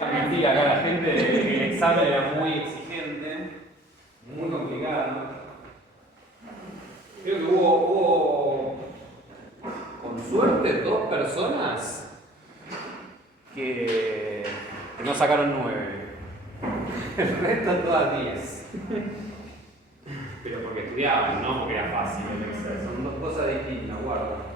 Mentira, acá la gente, el examen era muy exigente, muy complicado. Creo que hubo con suerte, 2 personas que no sacaron 9. El resto todas 10. Pero porque estudiaban, no porque era fácil el Excel. Son 2 cosas distintas, guarda.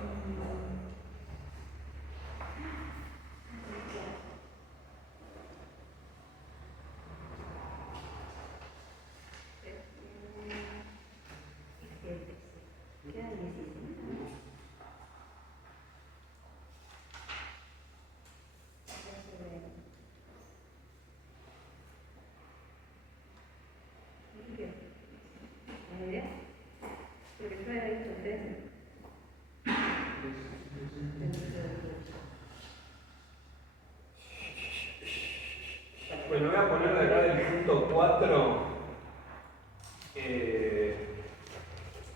Bueno, voy a poner de acá del punto 4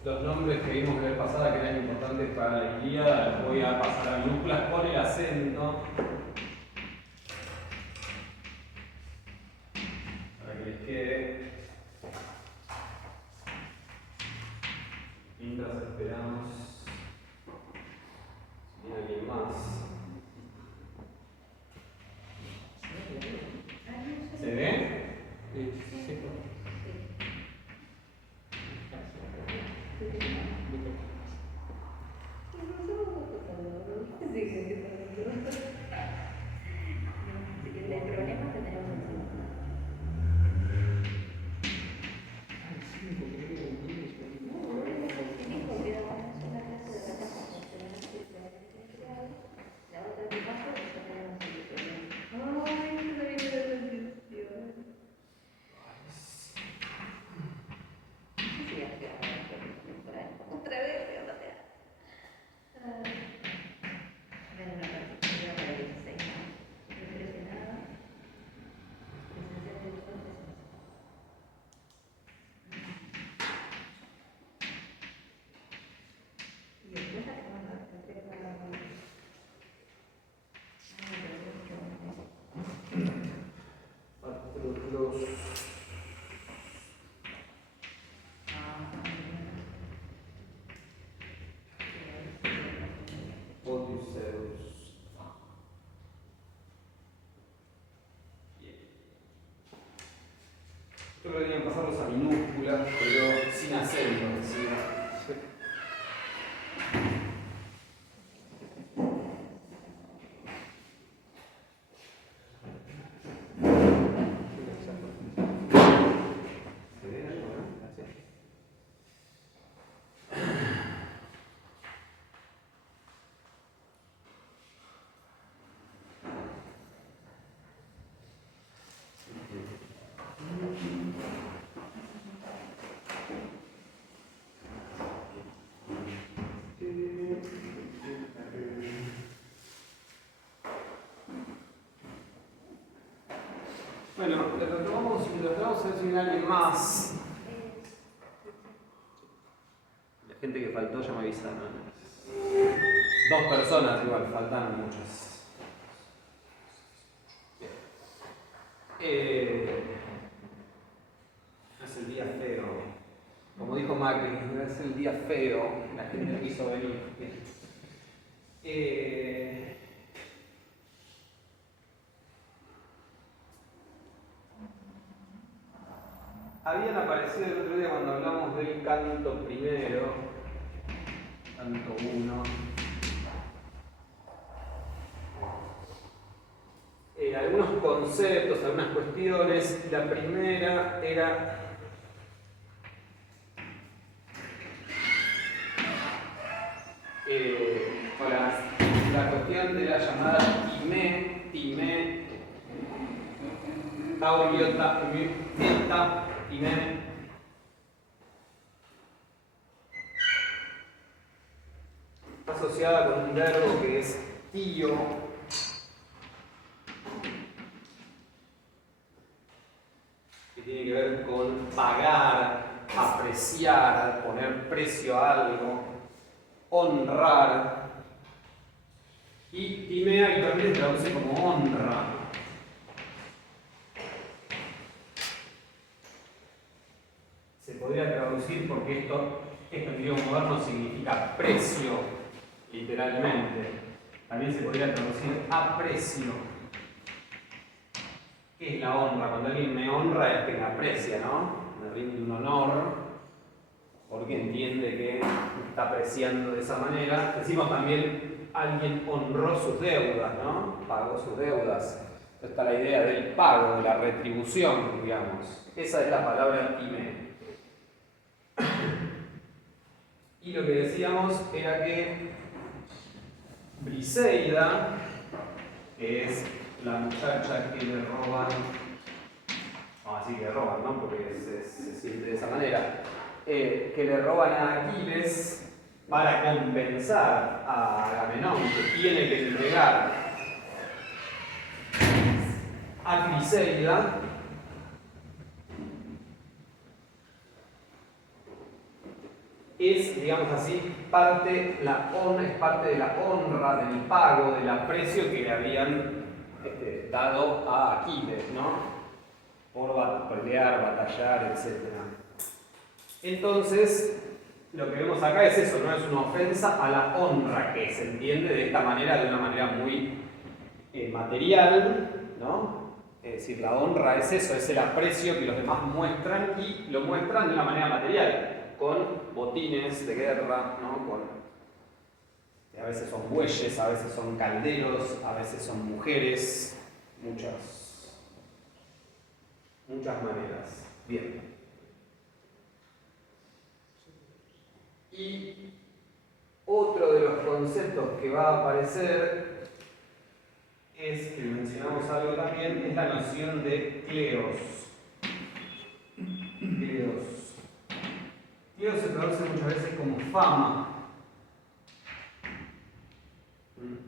los nombres que vimos la vez pasada que eran importantes para la Ilíada. Los voy a pasar a minúsculas con el acento para que les quede. Mientras esperamos si viene alguien más. ¿Se ve? Sí. Yo creo que deberían pasarlos a minúsculas, pero sin acento, decía. Bueno, lo retomamos a ver si viene alguien más. La gente que faltó ya me avisaron. 2 personas igual, faltan muchas. Es el día feo. Como dijo Macri, es el día feo. La gente no quiso venir. Habían aparecido el otro día cuando hablamos del canto primero, canto 1, algunos conceptos, algunas cuestiones. La primera era la cuestión de la llamada timé, tau, iota, eta, timé. Está asociada con un verbo que es tío, que tiene que ver con pagar, apreciar, poner precio a algo, honrar. Y timea, que también se traduce como honra. podría traducir, porque esto en griego moderno significa precio, literalmente. También se podría traducir aprecio. ¿Qué es la honra? Cuando alguien me honra es que me aprecia, ¿no? Me rinde un honor, porque entiende que me está apreciando de esa manera. Decimos también, alguien honró sus deudas, ¿no? Pagó sus deudas. Entonces está la idea del pago, de la retribución, digamos. Esa es la palabra time. Y lo que decíamos era que Briseida, que es la muchacha que le roban, así que le roban, ¿no? Porque se siente de esa manera, que le roban a Aquiles para compensar a Agamenón, que tiene que entregar a Briseida. Es, digamos así, parte de la honra, del pago, del aprecio que le habían dado a Aquiles, ¿no? Por pelear, batallar, etc. Entonces, lo que vemos acá es eso, ¿no? Es una ofensa a la honra, que se entiende de esta manera, de una manera muy material, ¿no? Es decir, la honra es eso, es el aprecio que los demás muestran y lo muestran de una manera material, con botines de guerra, ¿no? A veces son bueyes, a veces son calderos, a veces son mujeres, muchas maneras. Bien. Y otro de los conceptos que va a aparecer es, que mencionamos algo también, es la noción de kleos. Kleos se traduce muchas veces como fama.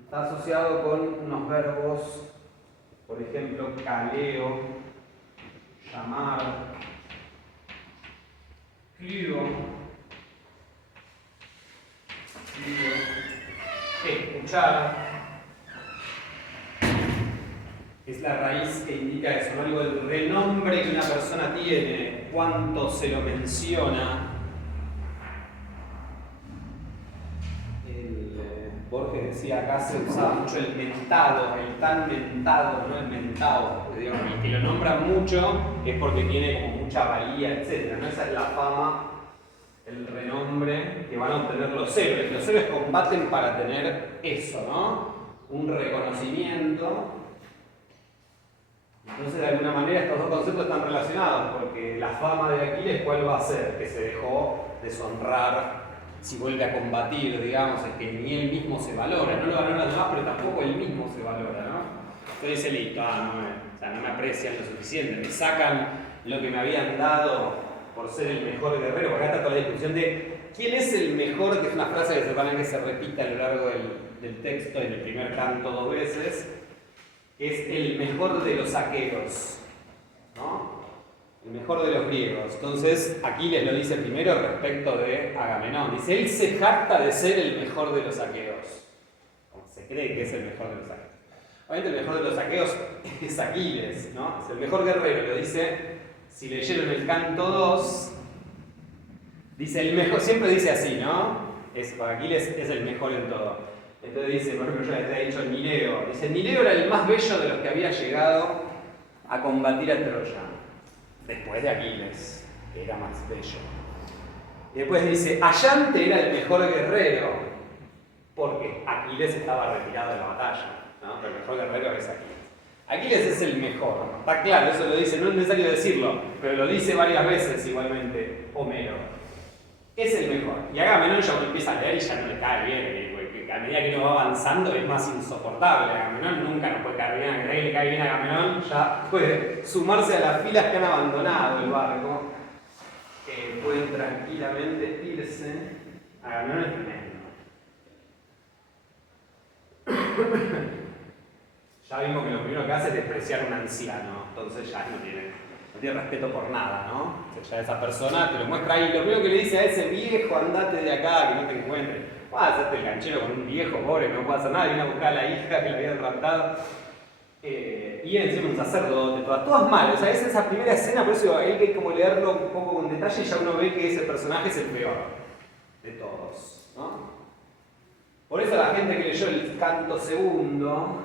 Está asociado con unos verbos, por ejemplo, kaleo, llamar, klio, escuchar. Es la raíz que indica eso, ¿no? Digo, el renombre que una persona tiene, cuánto se lo menciona. Borges decía acá se usaba mucho el mentado, el tan mentado, no el mentado. Digamos, el que lo nombra mucho es porque tiene como mucha valía, etc. ¿No? Esa es la fama, el renombre que van a obtener los héroes. Los héroes combaten para tener eso, ¿no? Un reconocimiento. Entonces, de alguna manera, estos dos conceptos están relacionados, porque la fama de Aquiles, ¿cuál va a ser? Que se dejó deshonrar. Si vuelve a combatir, digamos, es que ni él mismo se valora, no lo valora los demás, pero tampoco él mismo se valora, ¿no? Entonces dice, listo, no me aprecian lo suficiente, me sacan lo que me habían dado por ser el mejor guerrero, porque acá está toda la discusión de quién es el mejor, que es una frase que se repite a lo largo del texto, en el primer canto 2 veces, que es el mejor de los aqueos, ¿no? El mejor de los griegos. Entonces, Aquiles lo dice primero respecto de Agamenón. Dice, él se jacta de ser el mejor de los aqueos. Se cree que es el mejor de los aqueos. Obviamente el mejor de los aqueos es Aquiles, ¿no? Es el mejor guerrero. Lo dice, si leyeron el canto 2, dice el mejor, siempre dice así, ¿no? Aquiles es el mejor en todo. Entonces dice, por ejemplo, yo les he dicho Nireo. Dice, Nireo era el más bello de los que había llegado a combatir a Troya. Después de Aquiles, que era más bello. Y después dice, Ayante era el mejor guerrero, porque Aquiles estaba retirado de la batalla, ¿no? Pero el mejor guerrero es Aquiles. Aquiles es el mejor, está claro, eso lo dice, no es necesario decirlo, pero lo dice varias veces igualmente Homero. Es el mejor. Y Agamenón ya uno empieza a leer y ya no le cae bien, porque a medida que uno va avanzando es más insoportable. Agamenón nunca nos puede caer bien, a nadie le cae bien a Agamenón, ya puede sumarse a las filas que han abandonado el barco, que pueden tranquilamente irse. Agamenón es tremendo. Ya vimos que lo primero que hace es despreciar a un anciano, entonces ya no tiene respeto por nada, ¿no? O sea, ya esa persona te lo muestra ahí, lo primero que le dice a ese viejo, andate de acá, que no te encuentres. Vas a hacerte el canchero con un viejo pobre que no puede hacer nada, y viene a buscar a la hija que le habían raptado. y encima un sacerdote, todas mal. O sea, es esa primera escena, por eso hay que como leerlo un poco con detalle y ya uno ve que ese personaje es el peor de todos, ¿no? Por eso la gente que leyó el canto segundo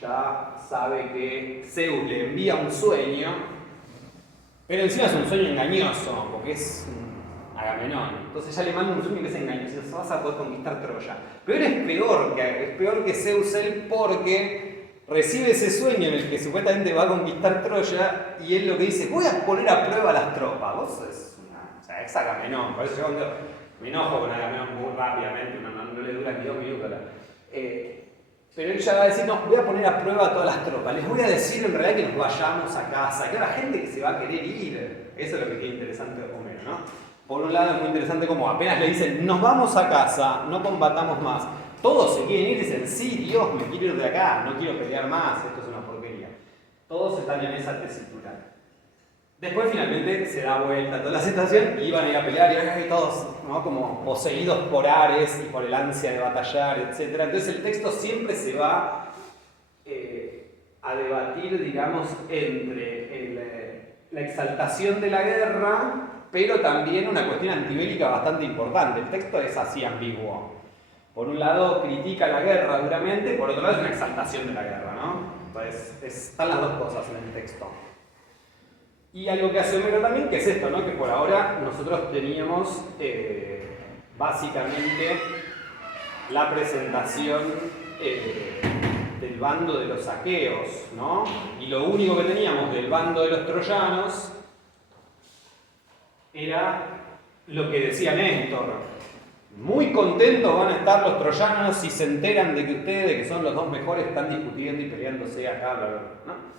ya sabe que Zeus le envía un sueño, pero encima es un sueño engañoso, porque es Agamenón. Entonces ya le manda un sueño que es engañoso, vas a poder conquistar Troya. Pero es peor que Zeus él, porque recibe ese sueño en el que supuestamente va a conquistar Troya y él lo que dice, voy a poner a prueba las tropas. Vos es Agamenón, por eso yo cuando me enojo con Agamenón muy rápidamente, no le dura ni 2 minutos. Pero él ya va a decir, no, voy a poner a prueba a todas las tropas, les voy a decir en realidad que nos vayamos a casa, que habrá gente que se va a querer ir. Eso es lo que tiene interesante de Homero, ¿no? Por un lado es muy interesante como apenas le dicen, nos vamos a casa, no combatamos más. Todos se quieren ir y dicen, sí, Dios, me quiero ir de acá, no quiero pelear más, esto es una porquería. Todos están en esa tesitura. Después finalmente se da vuelta toda la situación y van a ir a pelear y todos, ¿no? Como poseídos por Ares y por el ansia de batallar, etc. Entonces el texto siempre se va a debatir, digamos, entre la exaltación de la guerra, pero también una cuestión antibélica bastante importante. El texto es así ambiguo. Por un lado critica la guerra duramente, por otro lado es una exaltación de la guerra, ¿no? Entonces están las dos cosas en el texto. Y algo que hace Homero también, que es esto, ¿no? Que por ahora nosotros teníamos básicamente la presentación del bando de los aqueos, ¿no? Y lo único que teníamos del bando de los troyanos era lo que decía Néstor. Muy contentos van a estar los troyanos si se enteran de que ustedes, que son los dos mejores, están discutiendo y peleándose acá, bla, bla, bla, ¿no?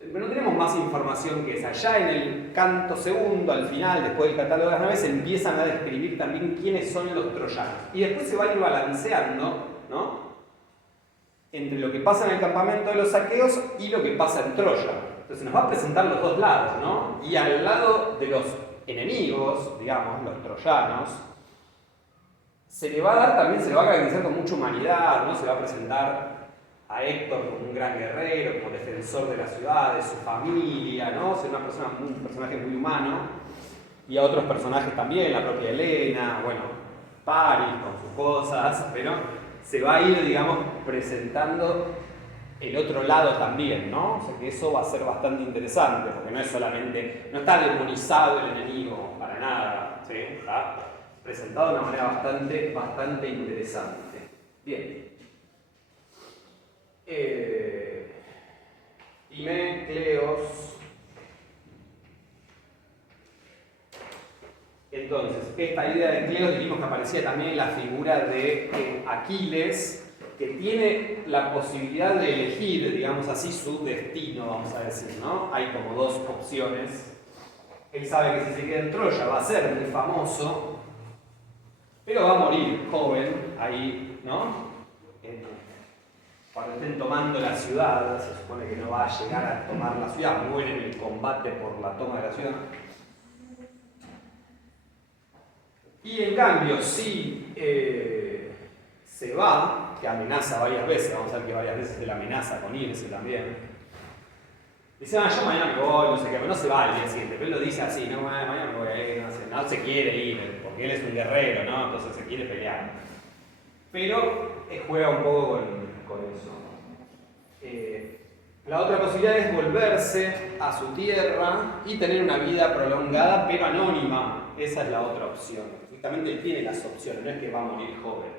Pero no tenemos más información que esa. Ya en el canto segundo, al final, después del catálogo de las naves, empiezan a describir también quiénes son los troyanos. Y después se va a ir balanceando, ¿no? Entre lo que pasa en el campamento de los aqueos y lo que pasa en Troya. Entonces nos va a presentar los dos lados, ¿no? Y al lado de los enemigos, digamos, los troyanos, se le va a dar también, se le va a caracterizar con mucha humanidad, ¿no? Se va a presentar a Héctor como un gran guerrero, como defensor de la ciudad, de su familia, ¿no? Ser un personaje muy humano. Y a otros personajes también, la propia Helena, bueno, Paris con sus cosas, pero se va a ir, digamos, presentando el otro lado también, ¿no? O sea que eso va a ser bastante interesante, porque no es solamente, no está demonizado el enemigo, para nada, ¿sí? Está presentado de una manera bastante interesante. Bien. Timé, Cleos. Entonces, esta idea de Cleos dijimos que aparecía también en la figura de Aquiles, que tiene la posibilidad de elegir, digamos así, su destino, vamos a decir, ¿no? Hay como dos opciones. Él sabe que si se queda en Troya va a ser muy famoso, pero va a morir joven ahí, ¿no? Cuando estén tomando la ciudad, se supone que no va a llegar a tomar la ciudad, muere en el combate por la toma de la ciudad. Y en cambio, si se va, que amenaza varias veces, vamos a ver que varias veces él amenaza con irse también. Dice, yo mañana me voy, no sé qué, pero no se va al día siguiente, pero él lo dice así, no, mañana me voy a ir, no se quiere ir, porque él es un guerrero, ¿no? Entonces se quiere pelear. Pero juega un poco con eso. La otra posibilidad es volverse a su tierra y tener una vida prolongada, pero anónima. Esa es la otra opción. Justamente él tiene las opciones, no es que va a morir joven.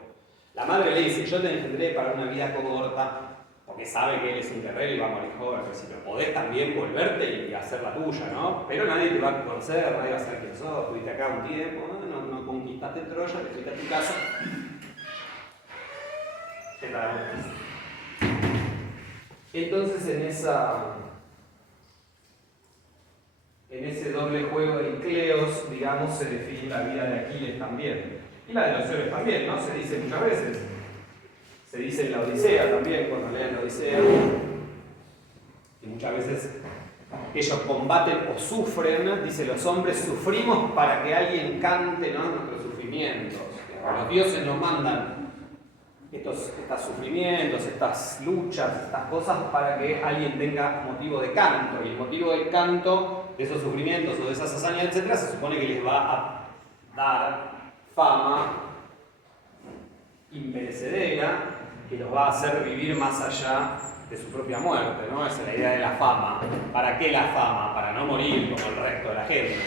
La madre le dice, yo te engendré para una vida corta, porque sabe que él es un guerrero y va a morir joven. Pero podés también volverte y hacer la tuya, ¿no? Pero nadie te va a conocer, nadie va a saber quién sos, estuviste acá un tiempo, no conquistaste Troya, te fuiste a tu casa. ¿Qué tal? Entonces en ese doble juego de Cleos, digamos, se define la vida de Aquiles también. Y la de los héroes también, ¿no? Se dice muchas veces. Se dice en la Odisea también, cuando leen la Odisea. Y muchas veces ellos combaten o sufren, dice, los hombres sufrimos para que alguien cante, ¿no?, nuestros sufrimientos. Los dioses nos mandan estos sufrimientos, estas luchas, estas cosas para que alguien tenga motivo de canto. Y el motivo del canto, de esos sufrimientos o de esas hazañas, etc., se supone que les va a dar fama imperecedera, que los va a hacer vivir más allá de su propia muerte, ¿no? Esa es la idea de la fama. ¿Para qué la fama? Para no morir como el resto de la gente.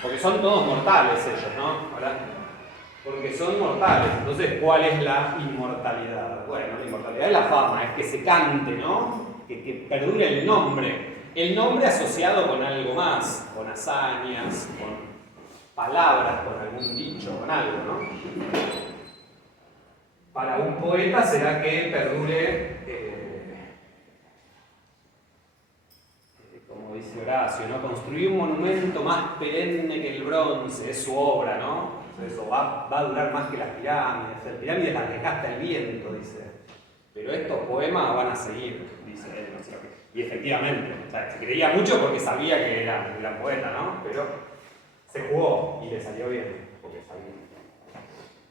Porque son todos mortales ellos, ¿no? ¿Verdad? Porque son mortales. Entonces, ¿cuál es la inmortalidad? Bueno, la inmortalidad es la fama, es que se cante, ¿no? Que perdure el nombre. El nombre asociado con algo más, con hazañas, con palabras, con algún dicho, con algo, ¿no? Para un poeta será que perdure, como dice Horacio, ¿no? Construir un monumento más perenne que el bronce, es su obra, ¿no? Eso va a durar más que las pirámides. Las pirámides las desgasta el viento, dice. Pero estos poemas van a seguir, dice él. ¿No? Y efectivamente, o sea, se creía mucho porque sabía que era un gran poeta, ¿no? Pero se jugó y le salió bien, porque sabía.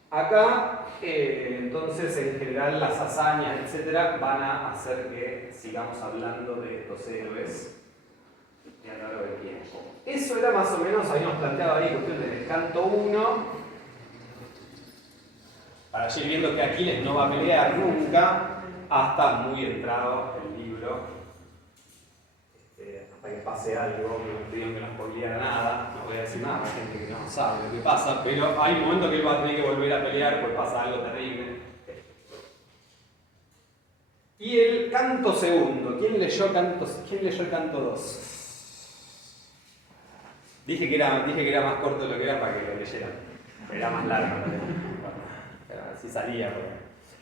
Acá, entonces, en general, las hazañas, etcétera, van a hacer que sigamos hablando de estos héroes a lo largo del tiempo. Eso era más o menos, habíamos planteado ahí cuestión del canto 1, para ir viendo que Aquiles no va a pelear nunca hasta muy entrado el libro, hasta que pase algo, que no pidieron que no spoileara nada, no voy a decir nada, hay gente que no sabe lo que pasa, pero hay un momento que él va a tener que volver a pelear pues pasa algo terrible. Y el canto segundo, ¿quién leyó el canto 2? Dije que era más corto de lo que era para que lo leyeran. Era más largo. Así salía.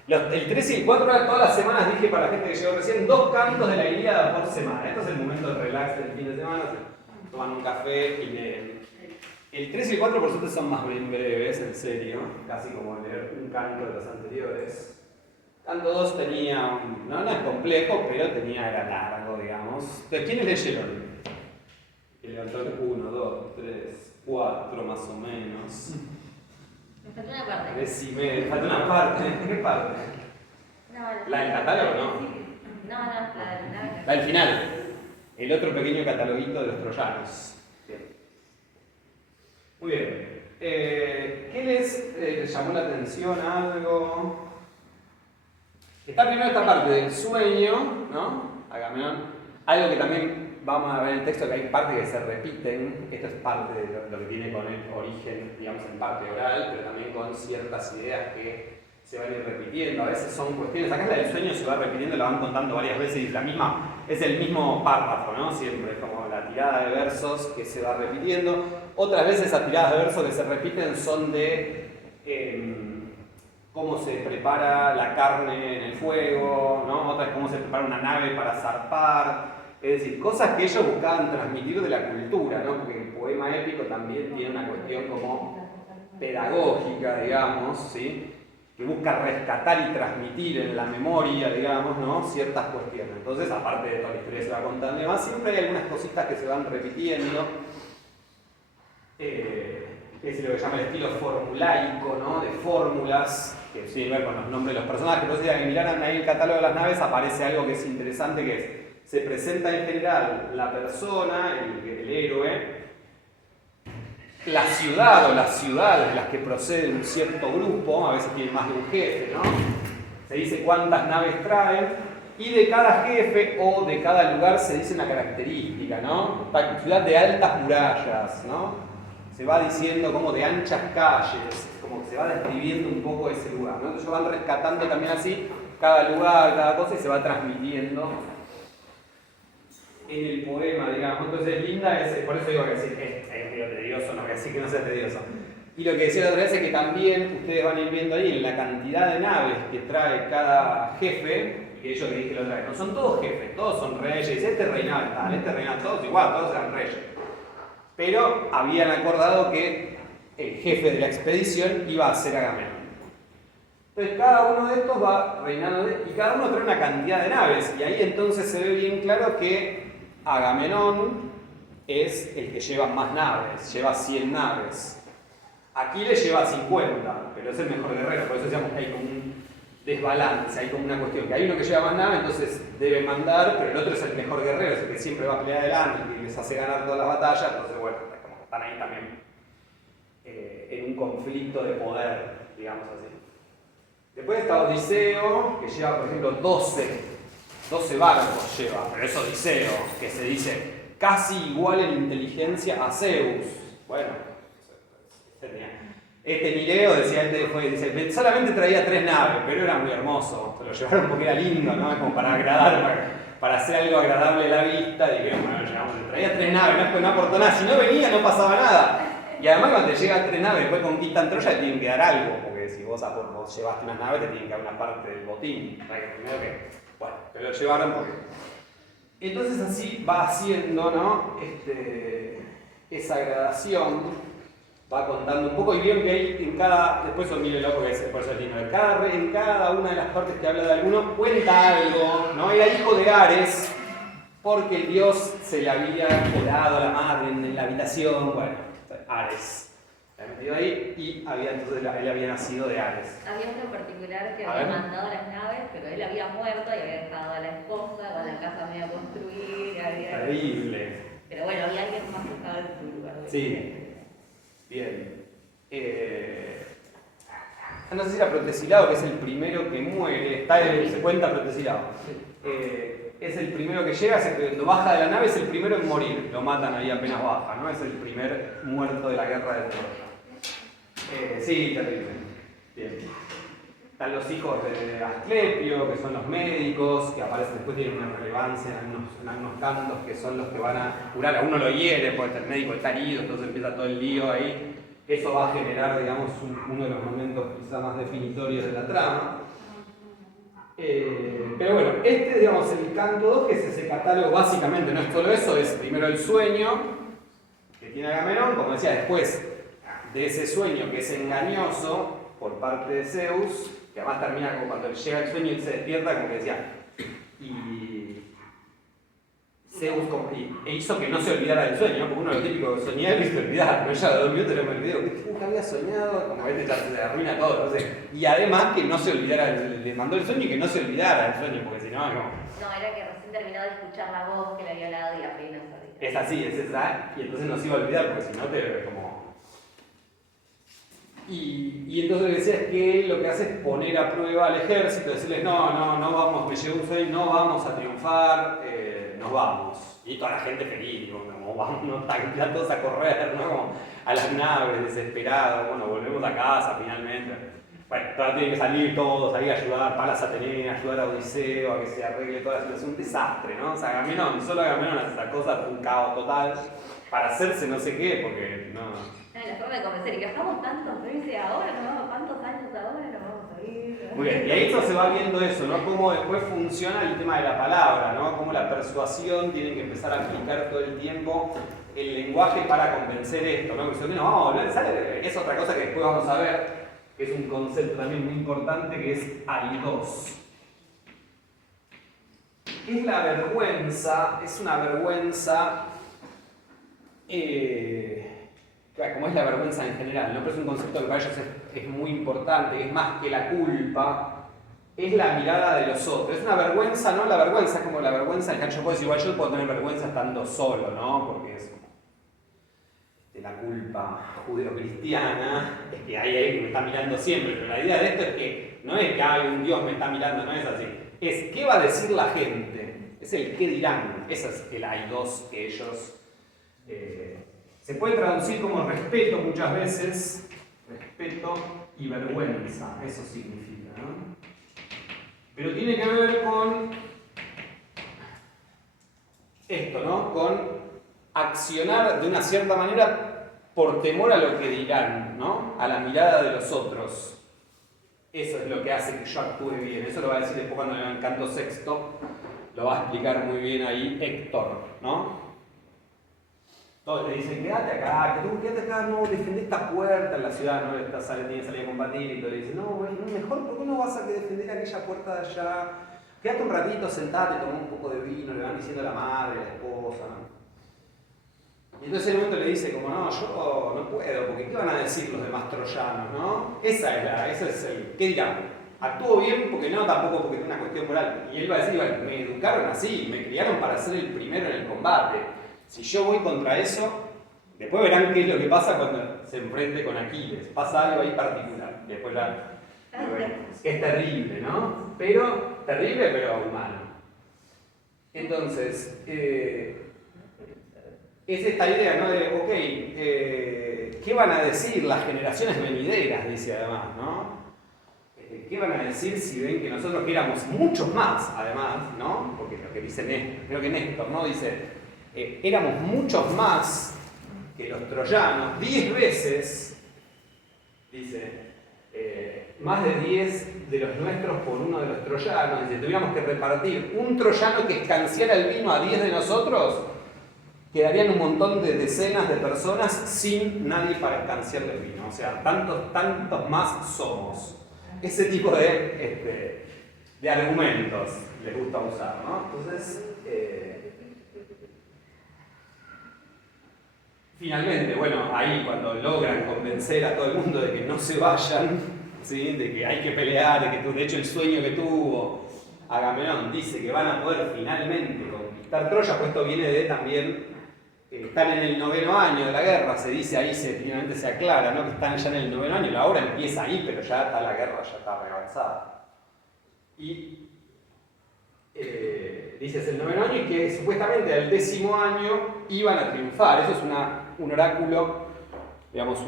El 3 y el 4 todas las semanas dije para la gente que llegó recién 2 cantos de la Ilíada por semana. Este es el momento de relax del fin de semana. Se toman un café y leen. El 3 y el 4 por suerte son más bien breves, en serio. Casi como leer un canto de los anteriores. Canto 2 tenía, no es complejo, pero era largo, digamos. Entonces, ¿quiénes leyeron? Que levantó 1, 2, 3, 4 más o menos. Me faltó una parte. 3 y medio. Me faltó una parte. ¿Qué parte? ¿La del catálogo, no? No, La del final. El otro pequeño cataloguito de los troyanos. Bien. Muy bien. ¿Qué les llamó la atención? Algo. Está primero esta parte del sueño, ¿no? Agamenón. Algo que también vamos a ver en el texto, que hay partes que se repiten. Esto es parte de lo que tiene con el origen, digamos, en parte oral, pero también con ciertas ideas que se van a ir repitiendo. A veces son cuestiones. Acá la del sueño se va repitiendo, la van contando varias veces y es el mismo párrafo, ¿no? Siempre es como la tirada de versos que se va repitiendo. Otras veces esas tiradas de versos que se repiten son de cómo se prepara la carne en el fuego, ¿no? Otras cómo se prepara una nave para zarpar. Es decir, cosas que ellos buscaban transmitir de la cultura, ¿no? Porque el poema épico también tiene una cuestión como pedagógica, digamos, ¿sí? Que busca rescatar y transmitir en la memoria, digamos, ¿no? Ciertas cuestiones. Entonces, aparte de toda la historia que se va contando y demás, siempre hay algunas cositas que se van repitiendo. Es lo que llama el estilo formulaico, ¿no? De fórmulas que tienen que ver con los nombres de los personajes. Entonces, si miraran ahí el catálogo de las naves, aparece algo que es interesante, que es, se presenta en general la persona, el héroe, la ciudad o las ciudades de las que procede un cierto grupo, a veces tienen más de un jefe, ¿no? Se dice cuántas naves traen, y de cada jefe o de cada lugar se dice una característica, ¿no? Ciudad de altas murallas, ¿no? Se va diciendo como de anchas calles, como que se va describiendo un poco ese lugar, ¿no? Entonces van rescatando también así cada lugar, cada cosa, y se va transmitiendo en el poema, digamos. Entonces linda es, por eso digo que es medio tedioso, no voy a decir que no sea tedioso. Y lo que decía la otra vez es que también ustedes van a ir viendo ahí en la cantidad de naves que trae cada jefe, y ellos que dije la otra vez, no son todos jefes, todos son reyes, este reinaba tal, este reinaba todos igual, todos eran reyes. Pero habían acordado que el jefe de la expedición iba a ser Agamenón. Entonces cada uno de estos va reinando y cada uno trae una cantidad de naves, y ahí entonces se ve bien claro que Agamenón es el que lleva más naves, lleva 100 naves. Aquiles lleva 50, pero es el mejor guerrero, por eso decíamos que hay como desbalance, hay como una cuestión, que hay uno que lleva más nave, entonces debe mandar, pero el otro es el mejor guerrero, es el que siempre va a pelear adelante, el que les hace ganar todas las batallas, entonces bueno, como que están ahí también en un conflicto de poder, digamos así. Después está Odiseo, que lleva por ejemplo 12 barcos lleva, pero es Odiseo, que se dice casi igual en inteligencia a Zeus. Bueno, este Nireo decía, dice, solamente traía 3 naves, pero era muy hermoso. Se lo llevaron porque era lindo, ¿no? Como para agradar, para hacer algo agradable a la vista. Dijeron, bueno, traía 3 naves, no aportó nada. Si no venía, no pasaba nada. Y además, cuando llegan 3 naves, después conquistan Troya, te tienen que dar algo. Porque si vos llevaste unas naves, te tienen que dar una parte del botín. Primero bueno, te lo llevaron porque. Entonces, así va haciendo, ¿no? Esa gradación. Va contando un poco y vieron que hay en cada, después son miren loco que es por eso es lindo, en cada una de las partes que habla de alguno cuenta algo, ¿no? Era hijo de Ares porque el dios se le había colado a la madre en la habitación, bueno, Ares se había metido ahí y entonces él había nacido de Ares. Había uno en particular que había mandado las naves, pero él había muerto y había dejado a la esposa con la casa media construida. Terrible. Pero bueno, había alguien más que estaba en su lugar. Sí. Bien. No sé si era Protesilado, que es el primero que muere, se cuenta Protesilado. Es el primero que llega, cuando baja de la nave es el primero en morir, lo matan ahí apenas baja, ¿no? Es el primer muerto de la guerra de Troya. Sí, terrible. Bien. Están los hijos de Asclepio, que son los médicos, que aparecen después, tienen una relevancia en algunos cantos, que son los que van a curar. A uno lo hiere porque el médico está herido, entonces empieza todo el lío ahí. Eso va a generar, digamos, uno de los momentos quizá más definitorios de la trama. Pero bueno, digamos, el canto 2, que es ese catálogo, básicamente no es solo eso, es primero el sueño que tiene Agamenón, como decía, después de ese sueño que es engañoso por parte de Zeus, que además termina como cuando le llega el sueño y se despierta, como que decía, y Zeus hizo que no se olvidara del sueño, ¿no? Porque uno lo típico de soñar y se olvidar, pero ella dormió, te lo me olvidó, que había soñado, como ya se arruina todo, no sé. Y además que no se olvidara, le mandó el sueño y que no se olvidara del sueño, porque si no, no. No, era que recién terminó de escuchar la voz que le había hablado y la pena sabía. Es así, es esa, y entonces no se iba a olvidar, porque si no te como. Y entonces lo que decía es que lo que hace es poner a prueba al ejército, decirles no vamos, me llegó un sueño, no vamos a triunfar, nos vamos. Y toda la gente feliz, como vamos, ya todos a correr, ¿no? Como a las naves, desesperados, bueno, volvemos a casa finalmente. Bueno, todavía tienen que salir todos ahí a ayudar, Palas Atenea, ayudar a Odiseo, a que se arregle toda la situación, un desastre, ¿no? O sea, solo Agamenón hace esa cosa, un caos total, para hacerse no sé qué, porque no. La forma de convencer, y viajamos tantos meses ahora, ¿no? ¿Cuántos años ahora nos vamos a ir? Muy bien, y ahí se va viendo eso, ¿no? Cómo después funciona el tema de la palabra, ¿no? Cómo la persuasión tiene que empezar a aplicar todo el tiempo el lenguaje para convencer esto, ¿no? Que no vamos a hablar, ¿sabes? Es otra cosa que después vamos a ver, que es un concepto también muy importante, que es aidos. Es la vergüenza, es una vergüenza. Como es la vergüenza en general, ¿no? Pero es un concepto que para ellos es muy importante, es más que la culpa, es la mirada de los otros. Es una vergüenza, ¿no? La vergüenza es como la vergüenza, el que yo puedo decir, igual yo puedo tener vergüenza estando solo, ¿no? Porque es de la culpa judeocristiana, es que hay alguien que me está mirando siempre, pero la idea de esto es que no es que hay un Dios me está mirando, no es así. Es qué va a decir la gente, es el qué dirán, ese es el aidos que ellos... se puede traducir como respeto muchas veces, respeto y vergüenza, eso significa, ¿no? Pero tiene que ver con esto, ¿no? Con accionar de una cierta manera por temor a lo que dirán, ¿no? A la mirada de los otros. Eso es lo que hace que yo actúe bien. Eso lo va a decir después cuando le dan canto sexto, lo va a explicar muy bien ahí Héctor, ¿no? Todos le dicen, quédate acá, no, defendé esta puerta en la ciudad, ¿no? Tiene que salir a combatir y todo. Le dicen, no, mejor, ¿por qué no vas a defender aquella puerta de allá? Quédate un ratito, sentate, toma un poco de vino, le van diciendo a la madre, a la esposa, ¿no? Y entonces en un momento le dice, como, no, yo no puedo, porque ¿qué van a decir los demás troyanos, no? Ese es el, ¿qué dirán? actúo bien porque no, tampoco porque es una cuestión moral. Y él va a decir, bueno, me educaron así, me criaron para ser el primero en el combate. Si yo voy contra eso, después verán qué es lo que pasa cuando se enfrente con Aquiles. Pasa algo ahí particular. Después lo veremos. Es terrible, ¿no? Terrible, pero humano. Entonces, es esta idea, ¿no? De, ok, ¿qué van a decir las generaciones venideras? Dice además, ¿no? ¿Qué van a decir si ven que nosotros que éramos muchos más, además, ¿no? Porque lo que dice Néstor, creo que Néstor, ¿no? Dice, éramos muchos más que los troyanos, 10 veces, dice, más de 10 de los nuestros por uno de los troyanos. Dice, tuviéramos que repartir un troyano que escanciara el vino a 10 de nosotros, quedarían un montón de decenas de personas sin nadie para escanciarle el vino. O sea, tantos más somos. Ese tipo de argumentos les gusta usar, ¿no? Entonces, finalmente, bueno, ahí cuando logran convencer a todo el mundo de que no se vayan, ¿sí? De que hay que pelear, de que de hecho el sueño que tuvo Agamenón dice que van a poder finalmente conquistar Troya, pues esto viene de también, están en el 9º año de la guerra, se dice ahí, finalmente se aclara, ¿no? Que están ya en el 9º año, la obra empieza ahí, pero ya está la guerra, ya está reavanzada. Y dice es el 9º año y que supuestamente al 10º año iban a triunfar. Eso es un oráculo, digamos,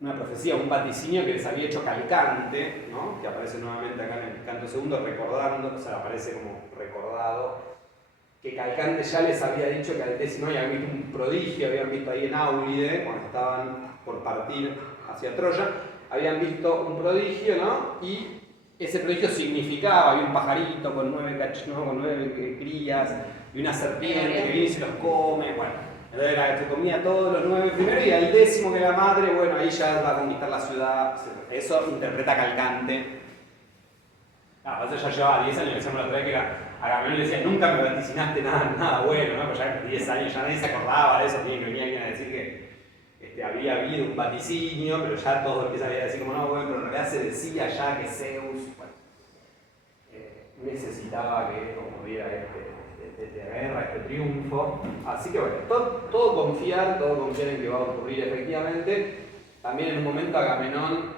una profecía, un vaticinio que les había hecho Calcante, ¿no? Que aparece nuevamente acá en el canto segundo, recordando, o sea, aparece como recordado, que Calcante ya les había dicho que al 10º año habían visto un prodigio, habían visto ahí en Áulide, cuando estaban por partir hacia Troya, habían visto un prodigio, ¿no? Y ese prodigio significaba, había un pajarito con 9 crías y una serpiente que viene y se los come, bueno, entonces se comía todos los 9 primero y al 10º que la madre, bueno, ahí ya va a conquistar la ciudad, eso interpreta Calcante. Eso ya llevaba 10 años, decíamos la otra vez que Agamenón le decía, nunca me vaticinaste nada bueno, ¿no? Pues ya 10 años ya nadie se acordaba de eso, tenía que venir alguien a decir que había habido un vaticinio, pero ya todos empiezan a decir como, no, bueno, pero en realidad se decía ya que Zeus, bueno, necesitaba que como hubiera esta guerra, este triunfo. Así que bueno, todo confiar en que va a ocurrir efectivamente. También en un momento Agamenón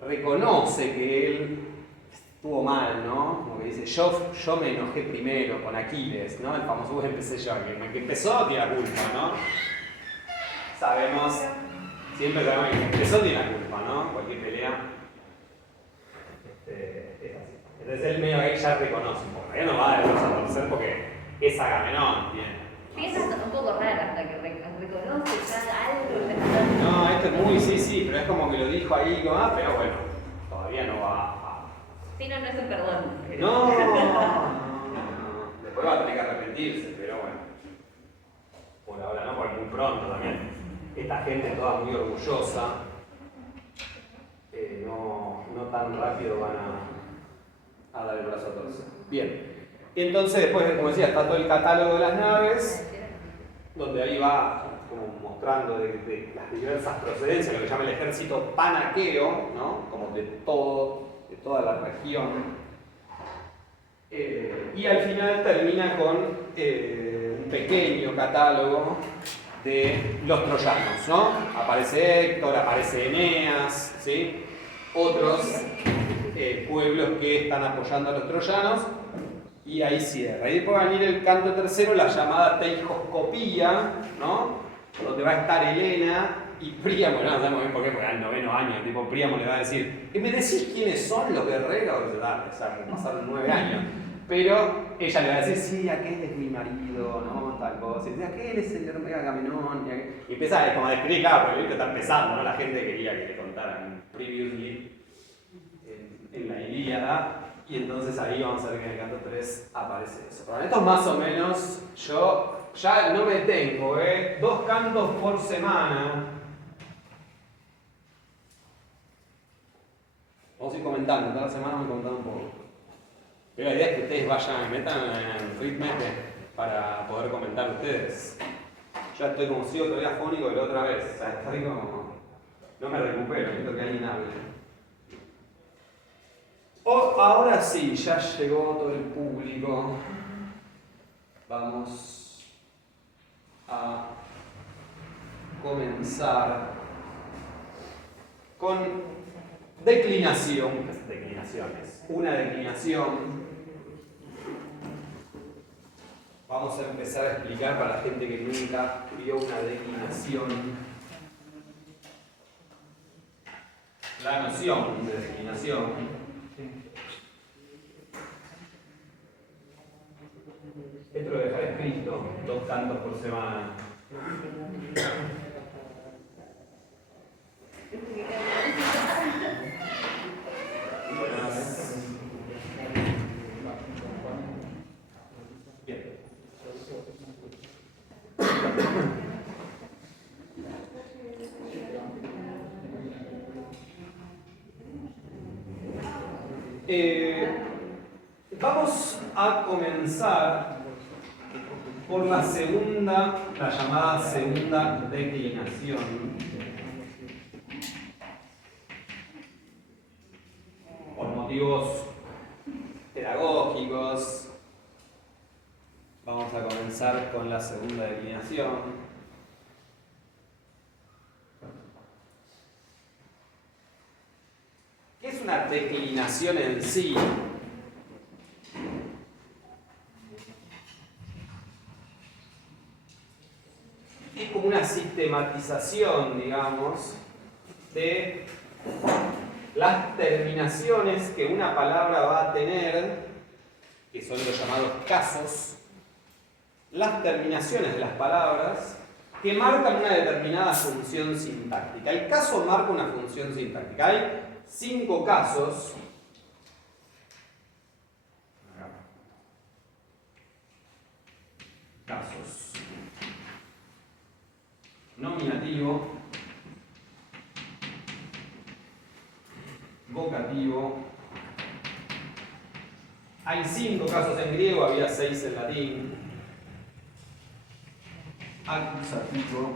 reconoce que él estuvo mal, ¿no? Como que dice, yo me enojé primero con Aquiles, ¿no? El famoso empecé yo, que empezó tiene la culpa, ¿no? Siempre sabemos que empezó tiene la culpa, ¿no? Cualquier pelea es así. Entonces él medio ahí ya reconoce, porque no va a reconocer porque es Agamenón, bien. Piensas un poco rara hasta que reconoce ya algo. No, esto es muy, sí, pero es como que lo dijo ahí, pero bueno, todavía no va a... Sí, no es un perdón. No. Después va a tener que arrepentirse, pero bueno. Por ahora no, porque muy pronto también. Esta gente toda muy orgullosa, no tan rápido van a dar el brazo a torcer. Bien. Entonces, después, como decía, está todo el catálogo de las naves, donde ahí va como mostrando de las diversas procedencias, lo que llama el ejército panaqueo, ¿no? Como de toda la región. Y al final termina con un pequeño catálogo de los troyanos, ¿no? Aparece Héctor, aparece Eneas, ¿sí? Otros pueblos que están apoyando a los troyanos, y ahí cierra. Y después va a venir el canto tercero, la llamada Teijoscopía, ¿no? Donde va a estar Helena y Príamo, no sabemos bien por qué, porque era el 9º año, tipo Príamo le va a decir, ¿me decís quiénes son los guerreros? O sea, pasaron 9 años. Pero ella le va a decir, sí, aquel es mi marido, ¿no? Tal cosa. Y dice, aquel es el hermano Agamenón. Y empieza como a describir, claro, porque ahorita está empezando, ¿no? La gente quería que le contaran previously en la Ilíada. Y entonces ahí vamos a ver que en el canto 3 aparece eso. Bueno, esto es más o menos, yo ya no me tengo, 2 cantos por semana. Vamos a ir comentando, cada semana vamos comentando un poco. Pero la idea es que ustedes vayan, metan en Ritmete para poder comentar ustedes. Ya estoy como sigo todavía fónico de la otra vez. O sea, estoy como... No me recupero, necesito que alguien hable. Ahora sí, ya llegó todo el público. Vamos a comenzar con declinaciones. Una declinación. Vamos a empezar a explicar para la gente que nunca vio una declinación la noción de declinación. Esto lo dejaré escrito, 2 cantos por semana. Bien. Vamos a comenzar por la llamada segunda declinación. Por motivos pedagógicos, vamos a comenzar con la segunda declinación. ¿Qué es una declinación en sí? Es como una sistematización, digamos, de las terminaciones que una palabra va a tener, que son los llamados casos, las terminaciones de las palabras que marcan una determinada función sintáctica. El caso marca una función sintáctica. Hay 5 casos. Casos. Nominativo, vocativo. Hay 5 casos en griego, había 6 en latín. Acusativo.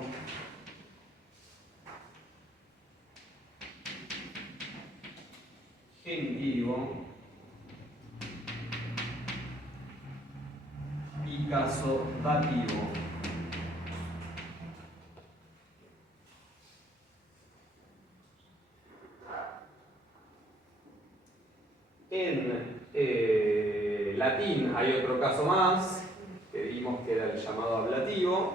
Genitivo. Y caso dativo. En latín hay otro caso más, que vimos que era el llamado ablativo.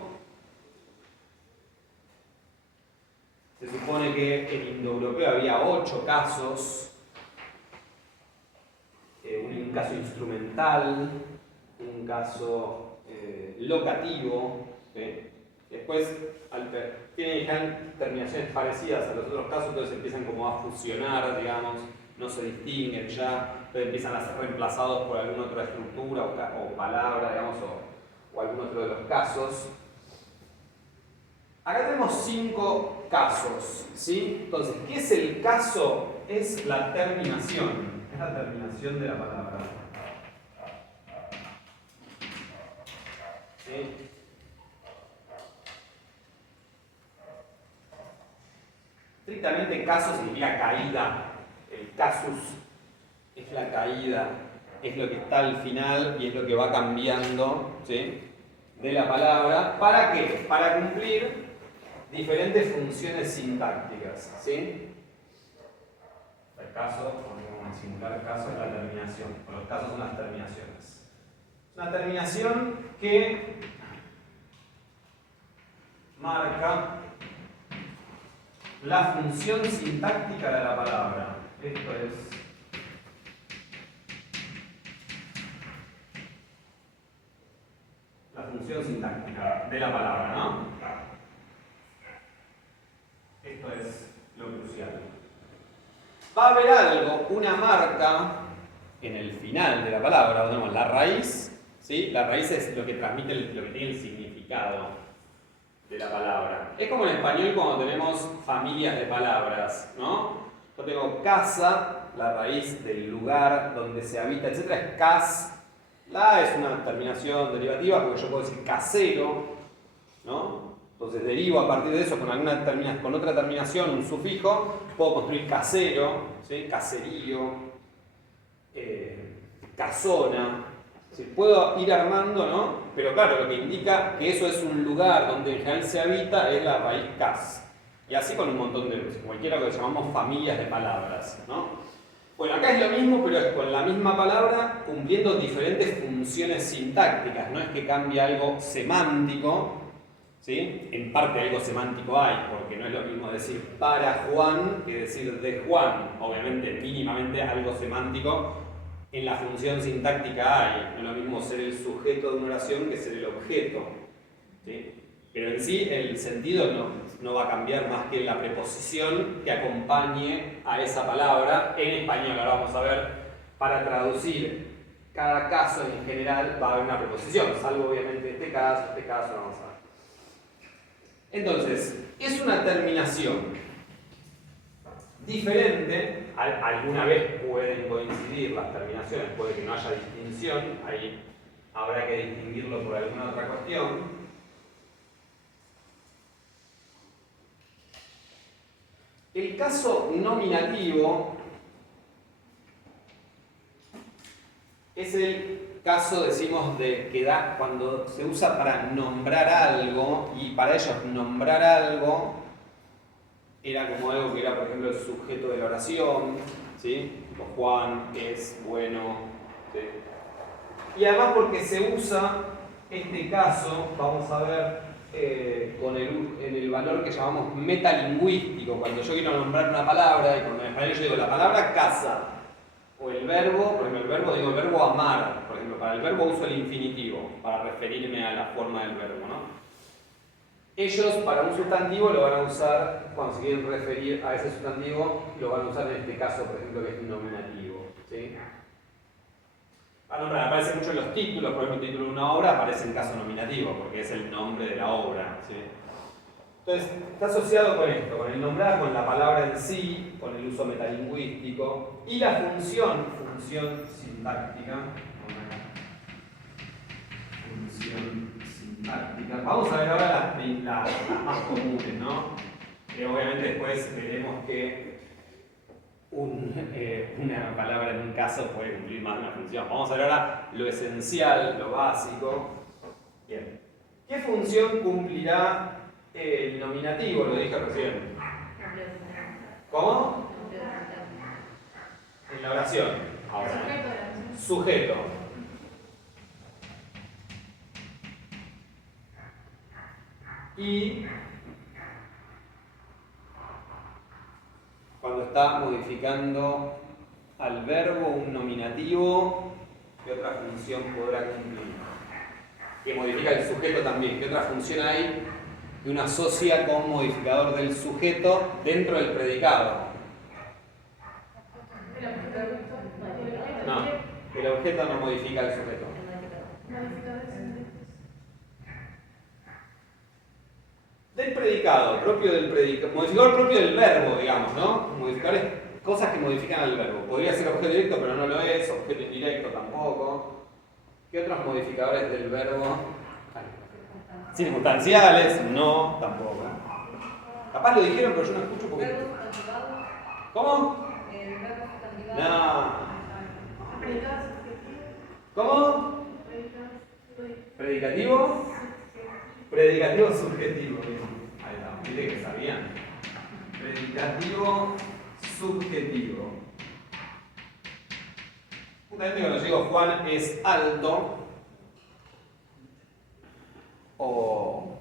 Se supone que en indoeuropeo había 8 casos, un caso instrumental, un caso locativo, ¿sí? Después tienen terminaciones parecidas a los otros casos, entonces empiezan como a fusionar, digamos, no se distinguen ya, entonces empiezan a ser reemplazados por alguna otra estructura o palabra, digamos, o algún otro de los casos. Acá tenemos 5 casos, ¿sí? Entonces, ¿qué es el caso? Es la terminación, es la terminación de la palabra. ¿Sí? Estrictamente caso significa caída. El casus es la caída, es lo que está al final y es lo que va cambiando, ¿sí?, de la palabra. ¿Para qué? Para cumplir diferentes funciones sintácticas, ¿sí? El caso, vamos a simular el caso, es la terminación. Los casos son las terminaciones. Una terminación que marca la función sintáctica de la palabra. Esto es la función sintáctica de la palabra, ¿no? Esto es lo crucial. Va a haber algo, una marca en el final de la palabra, tenemos la raíz, ¿sí? La raíz es lo que transmite, lo que tiene el significado de la palabra. Es como en español cuando tenemos familias de palabras, ¿no? Yo tengo casa, la raíz del lugar donde se habita, etc. es cas. La es una terminación derivativa porque yo puedo decir casero, ¿no? Entonces derivo a partir de eso con otra terminación, un sufijo, puedo construir casero, ¿sí? Caserío. casona. Puedo ir armando, ¿no? Pero claro, lo que indica que eso es un lugar donde en general se habita es la raíz cas. Y así con un montón de, cualquiera que llamamos familias de palabras, ¿no? Bueno, acá es lo mismo, pero es con la misma palabra cumpliendo diferentes funciones sintácticas. No es que cambie algo semántico, ¿sí? En parte algo semántico hay, porque no es lo mismo decir para Juan que decir de Juan. Obviamente, mínimamente algo semántico en la función sintáctica hay. No es lo mismo ser el sujeto de una oración que ser el objeto, ¿sí? Pero en sí el sentido no va a cambiar más que la preposición que acompañe a esa palabra en español. Ahora vamos a ver, para traducir cada caso en general va a haber una preposición, salvo obviamente este caso no vamos a ver. Entonces, es una terminación diferente. Alguna vez pueden coincidir las terminaciones, puede que no haya distinción, ahí habrá que distinguirlo por alguna otra cuestión. El caso nominativo es el caso, decimos, de que da cuando se usa para nombrar algo, y para ellos nombrar algo era como algo que era, por ejemplo, el sujeto de la oración, ¿sí? Como Juan es bueno, ¿sí? Y además porque se usa este caso, vamos a ver, en el valor que llamamos metalingüístico. Cuando yo quiero nombrar una palabra, y cuando en español yo digo la palabra casa, o el verbo, por ejemplo, el verbo, digo el verbo amar, por ejemplo, para el verbo uso el infinitivo, para referirme a la forma del verbo, ¿no? Ellos, para un sustantivo, lo van a usar, cuando se quieren referir a ese sustantivo, lo van a usar en este caso, por ejemplo, que es nominativo, ¿sí? Aparece mucho en los títulos, por ejemplo, el título de una obra aparece en caso nominativo, porque es el nombre de la obra, ¿sí? Entonces, está asociado con esto, con el nombrar, con la palabra en sí, con el uso metalingüístico, y la función sintáctica. Función sintáctica. Vamos a ver ahora las más comunes, ¿no? Obviamente después veremos que una palabra en un caso puede cumplir más de una función. Vamos a ver ahora lo esencial, lo básico. Bien. ¿Qué función cumplirá el nominativo? Lo dije recién. ¿Cómo? En la oración. Ahora. Sujeto. Y cuando está modificando al verbo un nominativo, ¿qué otra función podrá cumplir? Que modifica el sujeto también. ¿Qué otra función hay que uno asocia con modificador del sujeto dentro del predicado? No, el objeto no modifica el sujeto. Del predicado, propio del predicado, modificador propio del verbo, digamos, ¿no? Modificadores, cosas que modifican al verbo. Podría ser objeto directo, pero no lo es, objeto indirecto tampoco. ¿Qué otros modificadores del verbo? Circunstanciales, no, tampoco. Capaz lo dijeron, pero yo no escucho porque... ¿Cómo? No. ¿Cómo? ¿Predicativo? Predicativo subjetivo. Ahí está, ¿viste que sabían? Predicativo subjetivo. Justamente cuando yo digo Juan es alto, o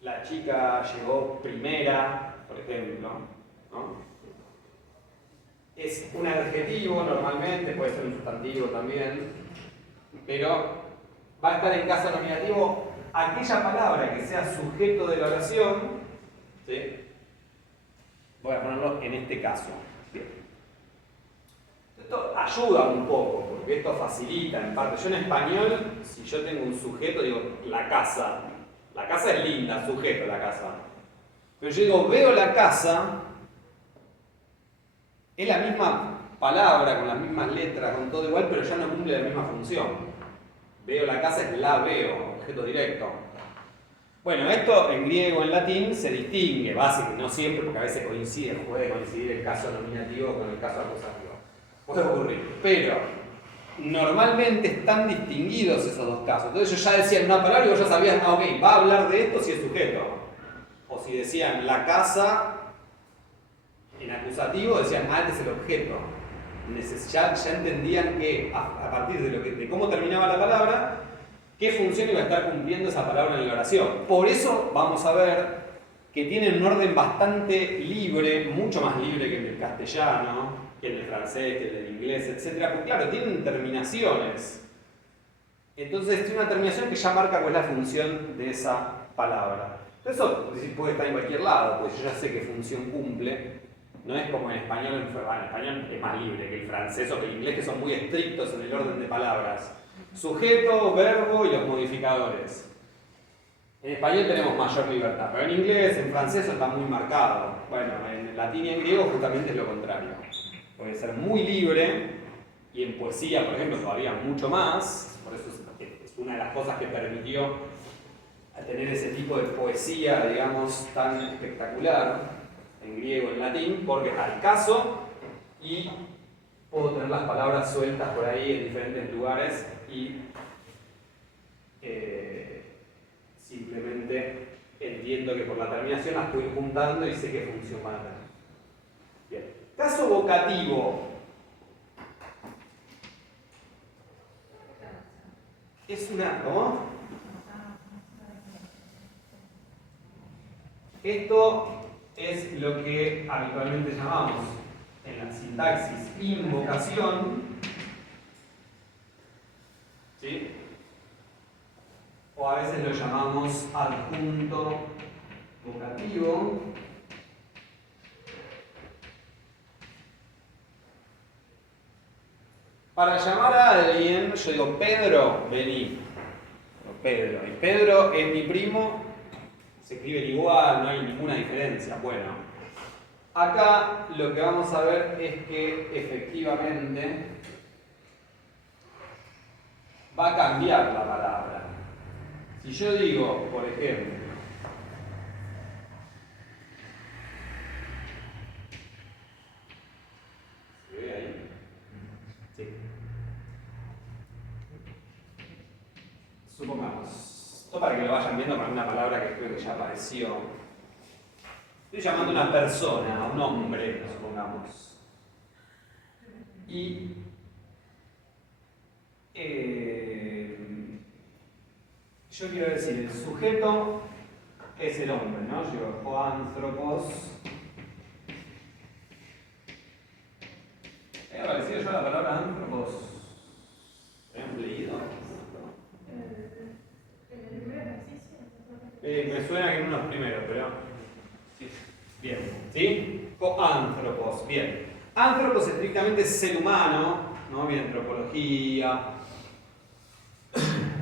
la chica llegó primera, por ejemplo, ¿no? Es un adjetivo normalmente, puede ser un sustantivo también, pero va a estar en caso nominativo aquella palabra que sea sujeto de la oración, ¿sí? Voy a ponerlo en este caso. Bien. Esto ayuda un poco, porque esto facilita en parte. Yo en español, si yo tengo un sujeto, digo la casa. La casa es linda, sujeto la casa. Pero yo digo, veo la casa, es la misma palabra, con las mismas letras, con todo igual, pero ya no cumple la misma función. Veo la casa es la veo, objeto directo. Bueno, esto en griego, en latín, se distingue, básicamente, no siempre, porque a veces puede coincidir el caso nominativo con el caso acusativo. Puede ocurrir, pero normalmente están distinguidos esos dos casos. Entonces yo ya decía una palabra y vos ya sabías, ok, va a hablar de esto si es sujeto. O si decían la casa, en acusativo decían, este es el objeto. Ya entendían que a partir de cómo terminaba la palabra, qué función iba a estar cumpliendo esa palabra en la oración. Por eso vamos a ver que tienen un orden bastante libre, mucho más libre que en el castellano, que en el francés, que en el inglés, etc. Porque claro, tienen terminaciones. Entonces tiene una terminación que ya marca cuál es la función de esa palabra. Eso puede estar en cualquier lado, pues yo ya sé qué función cumple. No es como en español, en español es más libre que el francés o que el inglés, que son muy estrictos en el orden de palabras. Sujeto, verbo y los modificadores. En español tenemos mayor libertad, pero en inglés, en francés eso está muy marcado. Bueno, en latín y en griego justamente es lo contrario. Puede ser muy libre, y en poesía, por ejemplo, todavía mucho más. Por eso es una de las cosas que permitió tener ese tipo de poesía, digamos, tan espectacular, en griego, en latín, porque al caso y puedo tener las palabras sueltas por ahí en diferentes lugares y simplemente entiendo que por la terminación las estoy juntando y sé qué función van a tener. Bien. Caso vocativo. Es una... ¿Cómo? Esto es lo que habitualmente llamamos en la sintaxis invocación, ¿sí? O a veces lo llamamos adjunto vocativo. Para llamar a alguien, yo digo, Pedro, vení. Pedro. Y Pedro es mi primo, se escriben igual, no hay ninguna diferencia. Bueno, acá lo que vamos a ver es que efectivamente va a cambiar la palabra. Si yo digo, por ejemplo, ¿se ve ahí? Sí. Supongamos, esto para que lo vayan viendo con una palabra que creo que ya apareció. Estoy llamando a una persona, a un hombre, supongamos. Y yo quiero decir, el sujeto es el hombre, ¿no? Yo digo, Anthropos. ¿He aparecido yo la palabra Anthropos? ¿Hemos leído? Me suena que en unos primeros, pero... Sí. Bien, ¿sí? Anthropos, bien. Anthropos estrictamente es ser humano, ¿no? Bien, antropología.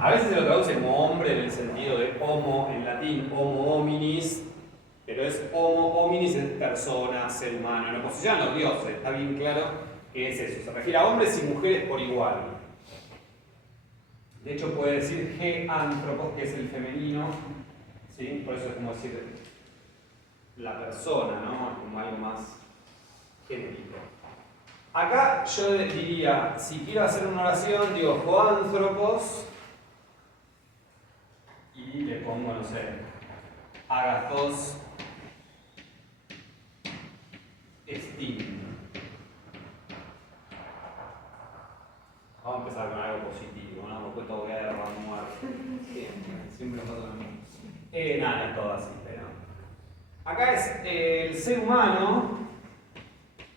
A veces se lo traduce como hombre en el sentido de homo, en latín, homo hominis, pero es homo hominis es persona, ser humano. En oposición a los dioses, está bien claro que es eso. Se refiere a hombres y mujeres por igual. De hecho puede decir ge anthropos, que es el femenino, ¿sí? Por eso es como decir la persona, ¿no? Como algo más genérico. Acá yo diría, si quiero hacer una oración, digo Joanthropos y le pongo, no sé, Agathos Estin. Vamos a empezar con algo positivo, ¿no? Porque todo guerra, muerte. Siempre pasa lo mismo. Nada, es todo así, pero. Acá es el ser humano,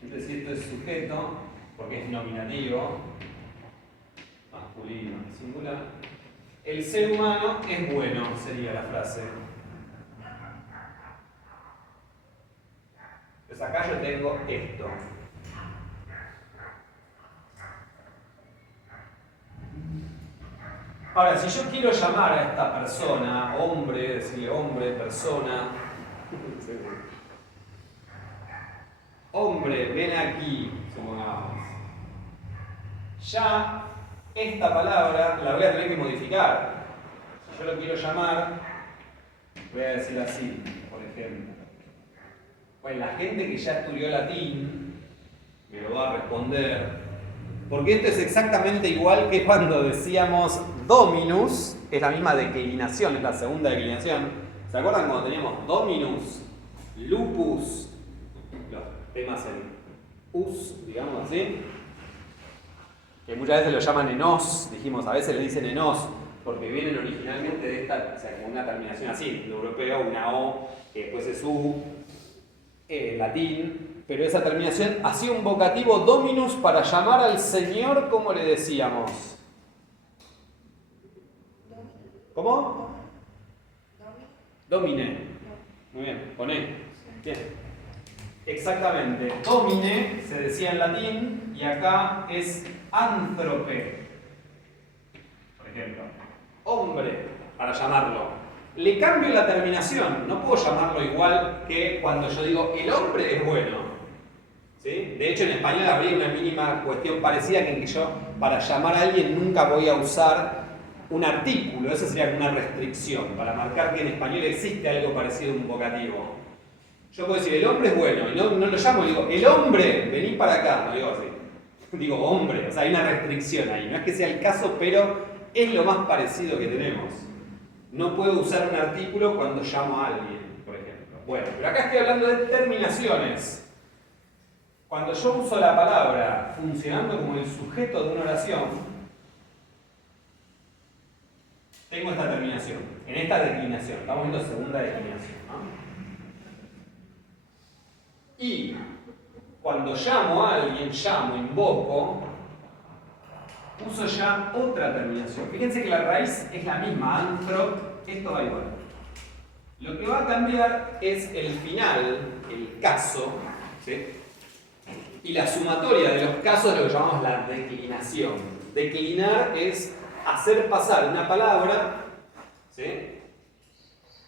es decir, esto es sujeto, porque es nominativo, masculino y singular. El ser humano es bueno, sería la frase. Entonces acá yo tengo esto. Ahora, si yo quiero llamar a esta persona, hombre, decirle hombre, persona, hombre, ven aquí, supongamos. Ya esta palabra la voy a tener que modificar. Si yo lo quiero llamar voy a decir así, por ejemplo. Bueno, la gente que ya estudió latín me lo va a responder, porque esto es exactamente igual que cuando decíamos dominus, es la misma declinación, es la segunda declinación. ¿Se acuerdan cuando teníamos dominus, lupus, los temas en us, digamos así? Que muchas veces lo llaman enos, dijimos, a veces le dicen enos, porque vienen originalmente de esta, o sea, como una terminación así, en europeo, una O, que después es U, en latín, pero esa terminación hacía un vocativo dominus para llamar al Señor, ¿cómo le decíamos? ¿Cómo? Domine. Muy bien, poné. Bien. Exactamente. Domine se decía en latín y acá es anthrope. Por ejemplo. Hombre, para llamarlo. Le cambio la terminación. No puedo llamarlo igual que cuando yo digo el hombre es bueno. ¿Sí? De hecho, en español habría una mínima cuestión parecida que en que yo, para llamar a alguien, nunca voy a usar un artículo. Esa sería una restricción, para marcar que en español existe algo parecido a un vocativo. Yo puedo decir, el hombre es bueno, y no lo llamo, digo, el hombre, vení para acá, no digo así. Digo, hombre, o sea, hay una restricción ahí. No es que sea el caso, pero es lo más parecido que tenemos. No puedo usar un artículo cuando llamo a alguien, por ejemplo. Bueno, pero acá estoy hablando de terminaciones. Cuando yo uso la palabra funcionando como el sujeto de una oración, tengo esta terminación, en esta declinación. Estamos viendo segunda declinación, ¿no? Y cuando llamo a alguien, invoco, uso ya otra terminación. Fíjense que la raíz es la misma, anthrop, esto va igual. Lo que va a cambiar es el final, el caso, ¿sí? Y la sumatoria de los casos es lo que llamamos la declinación. Declinar es hacer pasar una palabra, ¿sí?,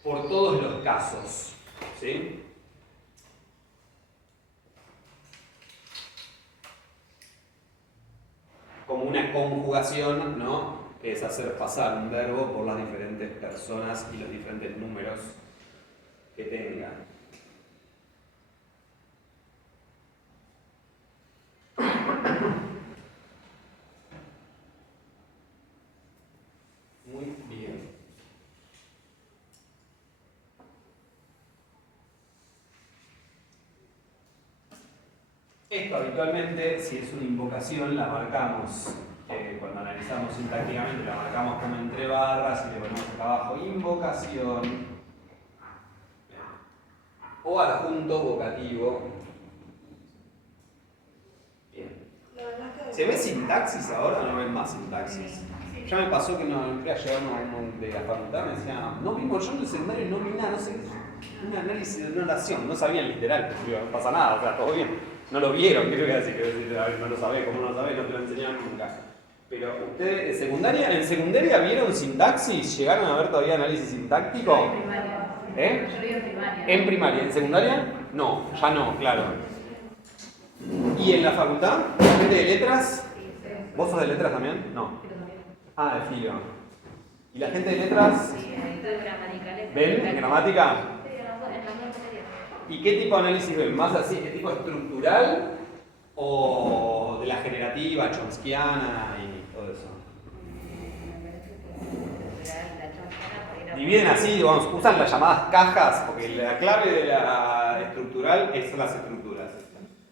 por todos los casos, ¿sí? Como una conjugación, ¿no?, es hacer pasar un verbo por las diferentes personas y los diferentes números que tenga. Muy bien. Esto habitualmente, si es una invocación, la marcamos, cuando analizamos sintácticamente, la marcamos como entre barras y le ponemos acá abajo invocación o adjunto vocativo. Bien. ¿Se ve sintaxis ahora o no ven más sintaxis? Ya me pasó que no entré a llegar uno de la facultad, me decía, no vimos, yo en el secundario no vi nada, no sé, un análisis de una oración, no sabían literal, no pasa nada, o sea, todo bien. No lo vieron, ¿qué voy a decir? No lo sabés, ¿cómo no lo sabés? No te lo enseñaron nunca. Pero ustedes, ¿en secundaria vieron sintaxis? ¿Llegaron a ver todavía análisis sintáctico? Yo en primaria. ¿Eh? Yo vi en primaria. ¿En primaria? ¿En secundaria? No, ya no, claro. ¿Y en la facultad? ¿La gente de letras? ¿Vos sos de letras también? No. Ah, de filo. ¿Y la gente de letras? Sí, gramaticales. ¿Ven? ¿En gramática? Sí, en las dos materias. ¿Y qué tipo de análisis ven? ¿Más así, qué tipo estructural o de la generativa, chomskiana y todo eso? Dividen así, vamos, usan las llamadas cajas, porque la clave de la estructural son las estructuras.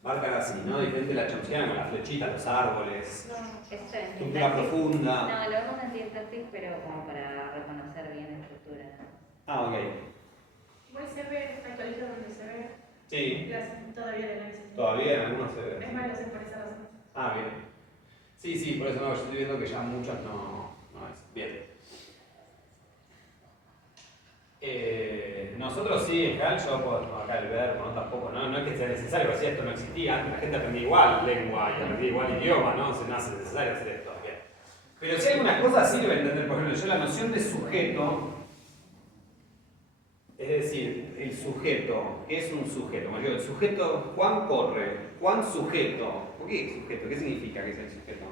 Marcan así, ¿no? Diferente de la chomskiana con las flechitas, los árboles, estructura profunda. No, lo vemos en sintaxis, pero como para reconocer bien la estructura. Ah, ok. Igual se ve, hay colegios donde se ve. Sí. Y hacen todavía el análisis. Todavía en algunos se ve. Es más, lo hacen por esa razón. Ah, bien. Sí, sí, por eso no, yo estoy viendo que ya muchas no es. Bien. Nosotros sí, en general, yo puedo acá el verbo, no tampoco, no es que sea necesario, pero si esto no existía, antes la gente aprendía igual lengua y aprendía igual idioma, ¿no? Se no hace necesario hacer esto. Bien. Pero si algunas cosas sirve entender, por ejemplo, yo la noción de sujeto. Es decir, el sujeto, ¿qué es un sujeto? Como digo, el sujeto, Juan corre, Juan sujeto. ¿Por qué sujeto? ¿Qué significa que es el sujeto?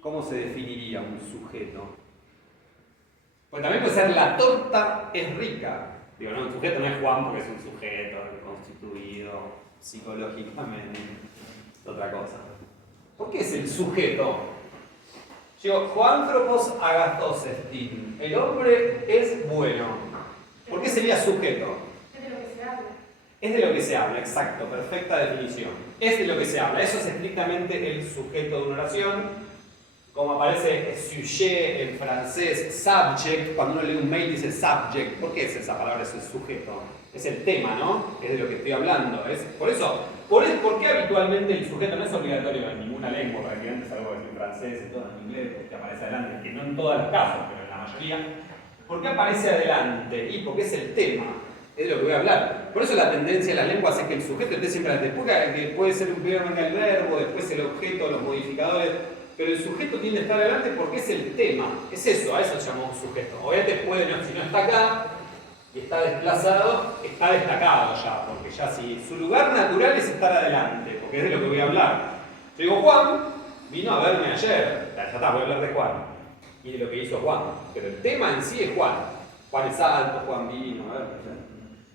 ¿Cómo se definiría un sujeto? Pues también puede ser la torta es rica. Digo, no, el sujeto no es Juan porque es un sujeto constituido psicológicamente. Es otra cosa. ¿Por qué es el sujeto? Digo, Juanthropos Agatosestin. El hombre es bueno. ¿Por qué sería sujeto? Es de lo que se habla. Es de lo que se habla, exacto, perfecta definición. Es de lo que se habla. Eso es estrictamente el sujeto de una oración. Como aparece sujet en francés, subject, cuando uno lee un mail dice subject. ¿Por qué es esa palabra, es el sujeto? Es el tema, ¿no? Es de lo que estoy hablando. ¿Por qué habitualmente el sujeto no es obligatorio en ninguna lengua? Prácticamente es algo que es en francés y todo en inglés, que aparece adelante, que no en todos los casos, pero en la mayoría. ¿Por qué aparece adelante? Y porque es el tema. Es de lo que voy a hablar. Por eso la tendencia de las lenguas es que el sujeto esté siempre después, que puede ser primero el verbo, después el objeto, los modificadores. Pero el sujeto tiende a estar adelante porque es el tema. Es eso, a eso llamamos sujeto. Obviamente si no está acá y está desplazado, está destacado ya. Porque ya si su lugar natural es estar adelante, porque es de lo que voy a hablar. Yo digo, Juan vino a verme ayer. Ya está, voy a hablar de Juan. Y de lo que hizo Juan. Pero el tema en sí es Juan. Juan es alto, Juan vino, a ver.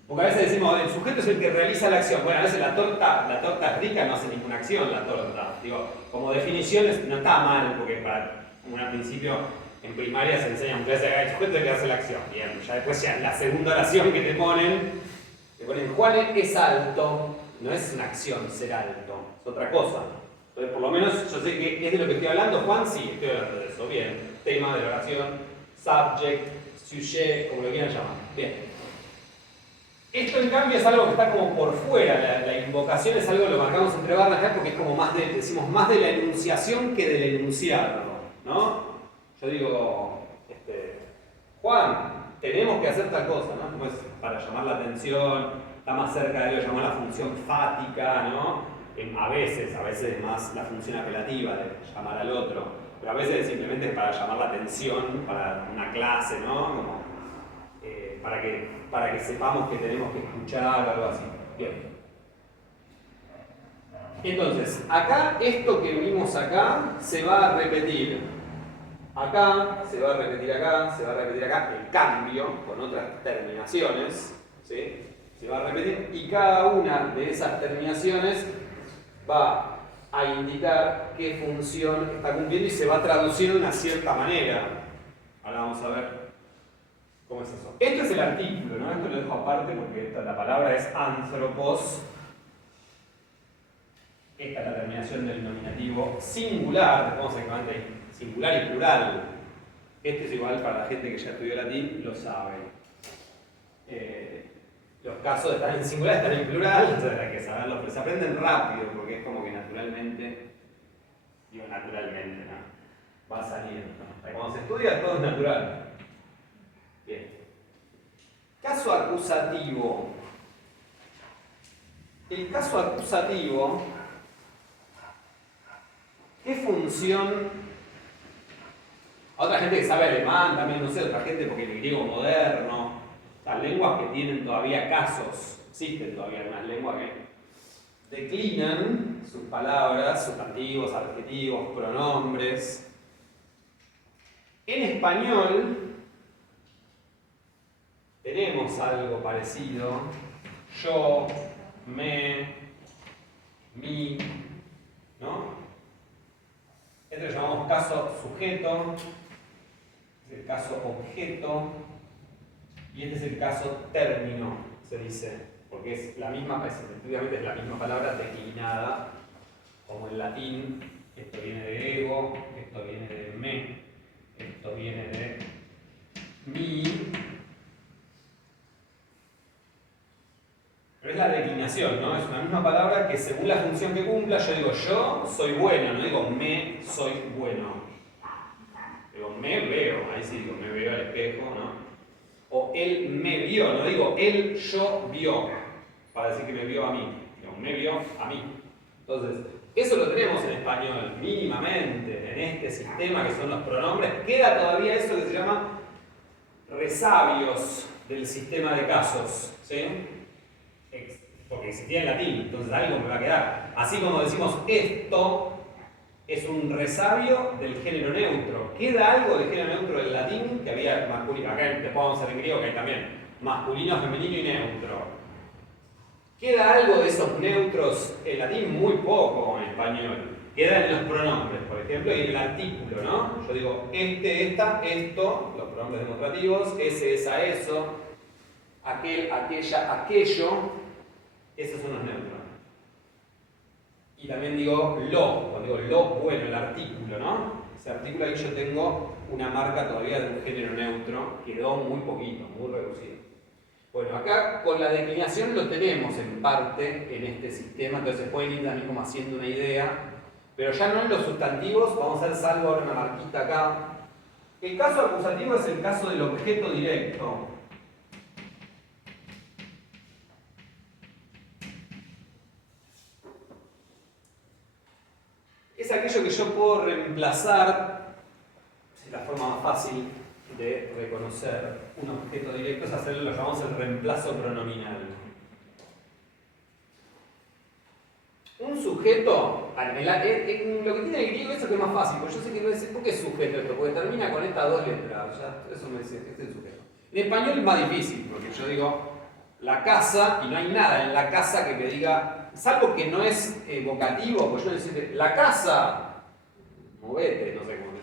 Porque a veces decimos, el sujeto es el que realiza la acción. Bueno, a veces la torta rica no hace ninguna acción, la torta. Digo, como definiciones no está mal, porque al principio en primaria se enseña un clase de el sujeto es el que hace la acción. Bien, ya después la segunda oración que te ponen Juan es alto, no es una acción ser alto, es otra cosa. Entonces, por lo menos yo sé que es de lo que estoy hablando. Juan, sí, estoy hablando de eso. Bien, tema de la oración, subject, sujet, como lo quieran llamar. Bien. Esto en cambio es algo que está como por fuera, la invocación es algo que lo marcamos entre barras acá porque es como decimos más de la enunciación que del enunciado, ¿no? Yo digo, Juan, tenemos que hacer tal cosa, ¿no? Como es para llamar la atención, está más cerca de lo que llamamos la función fática, ¿no? A veces es más la función apelativa de llamar al otro, pero a veces simplemente es para llamar la atención, para una clase, ¿no? Como, para que sepamos que tenemos que escuchar o algo así. Bien. Entonces, acá, esto que vimos acá, se va a repetir. Acá, se va a repetir acá, se va a repetir acá, el cambio, con otras terminaciones, ¿sí? Se va a repetir, y cada una de esas terminaciones va a indicar qué función está cumpliendo y se va a traducir de una cierta manera. Ahora vamos a ver cómo es eso. Esto es el artículo, ¿no? Esto lo dejo aparte porque la palabra es anthropos. Esta es la terminación del nominativo singular, vamos a ver singular y plural. Este es igual para la gente que ya estudió latín, lo sabe. Los casos están en singular, están en plural, entonces hay que saberlo, pero se aprenden rápido porque es como que naturalmente, ¿no? Va a salir, ¿no? Cuando se estudia todo es natural. Bien. Caso acusativo. El caso acusativo, ¿qué función? A otra gente que sabe alemán, también no sé, otra gente porque el griego moderno, las lenguas que tienen todavía casos, existen todavía algunas lenguas que declinan sus palabras, sustantivos, adjetivos, pronombres. En español tenemos algo parecido. Yo, me, mi, ¿no? Este lo llamamos caso sujeto, es el caso objeto, y este es el caso término, se dice, porque es la misma, efectivamente es la misma palabra declinada, como en latín. Esto viene de ego, esto viene de me, esto viene de mi. Pero es la declinación, ¿no? Es una misma palabra que según la función que cumpla, yo digo yo soy bueno, no digo me soy bueno. Digo me veo, ahí sí digo me veo al espejo, ¿no? O él me vio, no digo él yo vio, para decir que me vio a mí. Digo me vio a mí. Entonces, eso lo tenemos en español mínimamente, en este sistema que son los pronombres. Queda todavía eso que se llama resabios del sistema de casos, ¿sí? Porque existía en latín, entonces algo me va a quedar. Así como decimos esto, es un resabio del género neutro. Queda algo del género neutro del latín que había masculino. Acá después vamos a hacer en griego que hay también masculino, femenino y neutro. Queda algo de esos neutros en latín, muy poco en español. Queda en los pronombres, por ejemplo, y en el artículo, ¿no? Yo digo este, esta, esto, los pronombres demostrativos, ese, esa, eso, aquel, aquella, aquello, esos son los neutros. Y también digo lo, cuando digo lo, bueno, el artículo, ¿no? Ese artículo ahí yo tengo una marca todavía de un género neutro, quedó muy poquito, muy reducido. Bueno, acá con la declinación lo tenemos en parte en este sistema, entonces se pueden ir también como haciendo una idea, pero ya no en los sustantivos, vamos a hacer salvo ahora una marquita acá. El caso acusativo es el caso del objeto directo. Es aquello que yo puedo reemplazar, es la forma más fácil de reconocer un objeto directo, es hacer lo que llamamos el reemplazo pronominal. Un sujeto, lo que tiene el griego eso que es más fácil, porque yo sé que no es, ¿por qué es sujeto esto? Porque termina con estas dos letras, ya, eso me dice, este es el sujeto. En español es más difícil, porque yo digo la casa y no hay nada en la casa que me diga, salvo que no es vocativo, pues yo decir la casa, movete, no sé cómo,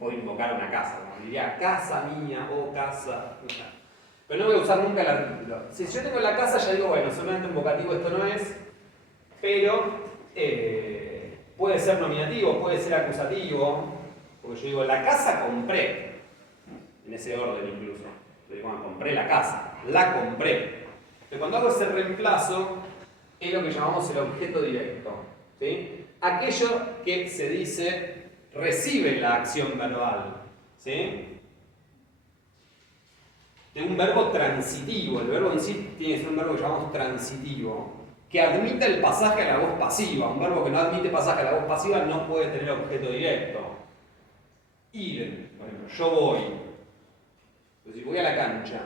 puedo invocar una casa, como diría casa mía o casa, no sé. Pero no voy a usar nunca el artículo. Si yo tengo la casa ya digo, bueno, solamente un vocativo esto no es, pero puede ser nominativo, puede ser acusativo, porque yo digo, la casa compré, en ese orden incluso. Yo digo, bueno, compré la casa, la compré. Pero cuando hago ese reemplazo, es lo que llamamos el objeto directo, ¿sí? Aquello que se dice recibe la acción verbal, ¿sí? De un verbo transitivo, el verbo en sí tiene que ser un verbo que llamamos transitivo, que admita el pasaje a la voz pasiva. Un verbo que no admite pasaje a la voz pasiva no puede tener objeto directo. Ir, por ejemplo, yo voy. Entonces, si voy a la cancha,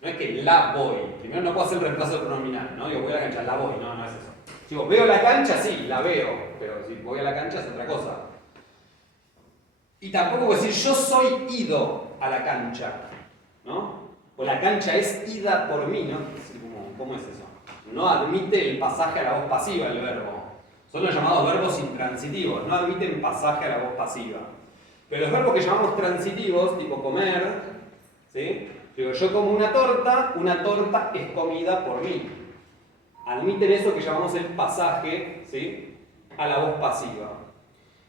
no es que la voy. Primero no puedo hacer el reemplazo pronominal, ¿no? Digo, voy a la cancha, la voy. No, no es eso. Si digo, veo la cancha, sí, la veo. Pero si voy a la cancha es otra cosa. Y tampoco puedo decir, yo soy ido a la cancha, ¿no? O la cancha es ida por mí, ¿no? ¿Cómo es eso? No admite el pasaje a la voz pasiva el verbo. Son los llamados verbos intransitivos, no admiten pasaje a la voz pasiva. Pero los verbos que llamamos transitivos, tipo comer, ¿sí? Digo, yo como una torta es comida por mí. Admiten eso que llamamos el pasaje, ¿sí? A la voz pasiva.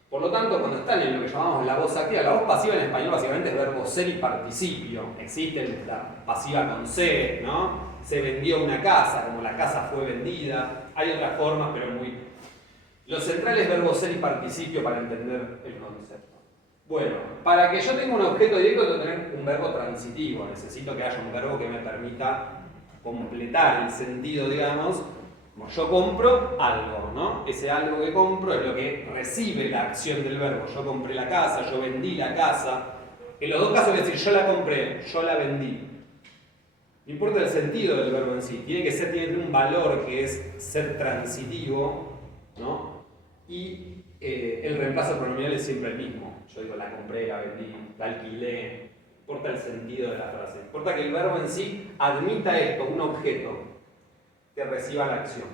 Por lo tanto, cuando están en lo que llamamos la voz activa, la voz pasiva en español básicamente es verbo ser y participio. Existe la pasiva con C, ¿no? Se vendió una casa, como la casa fue vendida. Hay otras formas, pero muy... Lo central es verbo ser y participio para entender el concepto. Bueno, para que yo tenga un objeto directo tengo que tener un verbo transitivo. Necesito que haya un verbo que me permita completar el sentido, digamos. Como yo compro algo, ¿no? Ese algo que compro es lo que recibe la acción del verbo. Yo compré la casa, yo vendí la casa. En los dos casos voy a decir yo la compré, yo la vendí. No importa el sentido del verbo en sí, tiene que tener un valor que es ser transitivo, ¿no? Y el reemplazo pronominal es siempre el mismo. Yo digo la compré, la vendí, la alquilé. No importa el sentido de la frase. Importa que el verbo en sí admita esto, un objeto que reciba la acción.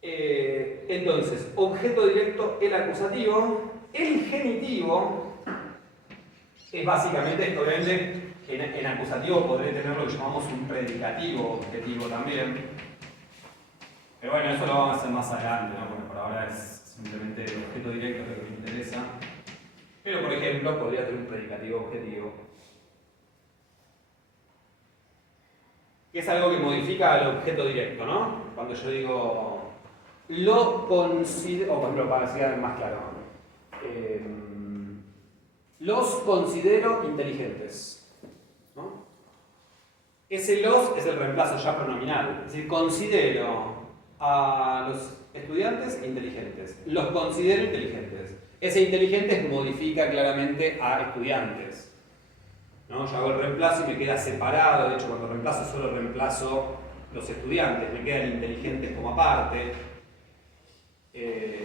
Entonces, objeto directo, el acusativo. El genitivo es básicamente esto, obviamente. En acusativo podré tener lo que llamamos un predicativo objetivo también. Pero bueno, eso lo vamos a hacer más adelante, ¿no? Porque por ahora es simplemente el objeto directo que me interesa. Pero por ejemplo, podría tener un predicativo objetivo. Que es algo que modifica al objeto directo, ¿no? Cuando yo digo lo considero, o por ejemplo, para ser más claro, los considero inteligentes. ¿No? Ese los es el reemplazo ya pronominal. Es decir, considero a los estudiantes inteligentes. Los considero inteligentes. Ese inteligentes modifica claramente a estudiantes. ¿No? Yo hago el reemplazo y me queda separado. De hecho, cuando reemplazo solo reemplazo los estudiantes. Me queda el inteligentes como aparte.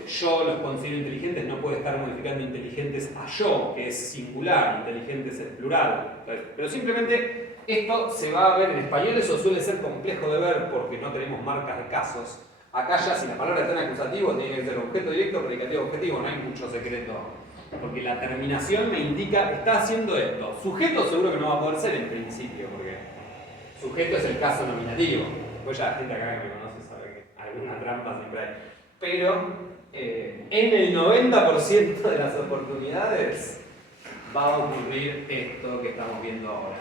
yo los considero inteligentes, no puede estar modificando inteligentes a yo, que es singular, inteligentes es plural. Pero simplemente esto se va a ver en español, eso suele ser complejo de ver porque no tenemos marcas de casos. Acá ya si la palabra está en acusativo tiene que ser objeto directo, predicativo, objetivo, no hay mucho secreto. Porque la terminación me indica, está haciendo esto. Sujeto seguro que no va a poder ser en principio, porque sujeto es el caso nominativo. Pues ya la gente acá que me conoce sabe que alguna trampa siempre hay. Pero en el 90% de las oportunidades va a ocurrir esto que estamos viendo ahora.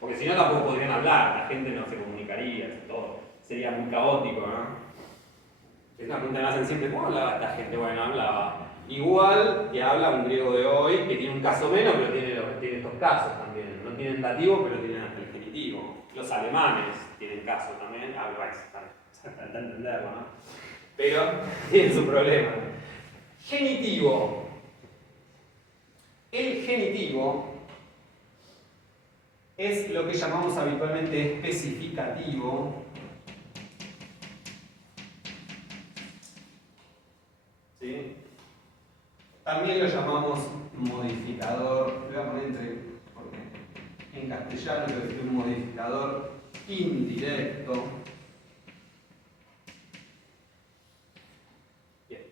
Porque si no tampoco podrían hablar, la gente no se comunicaría, todo. Sería muy caótico, ¿no? Es una pregunta que me hacen siempre, ¿cómo hablaba esta gente? Bueno, hablaba igual que habla un griego de hoy, que tiene un caso menos, pero tiene estos casos también. No tienen dativo, pero tienen hasta el genitivo. Los alemanes tienen caso también, para entenderlo, ¿no? Pero tienen su problema. Genitivo. El genitivo es lo que llamamos habitualmente especificativo. ¿Sí? También lo llamamos modificador. Voy a poner porque en castellano lo que es un modificador indirecto. Bien.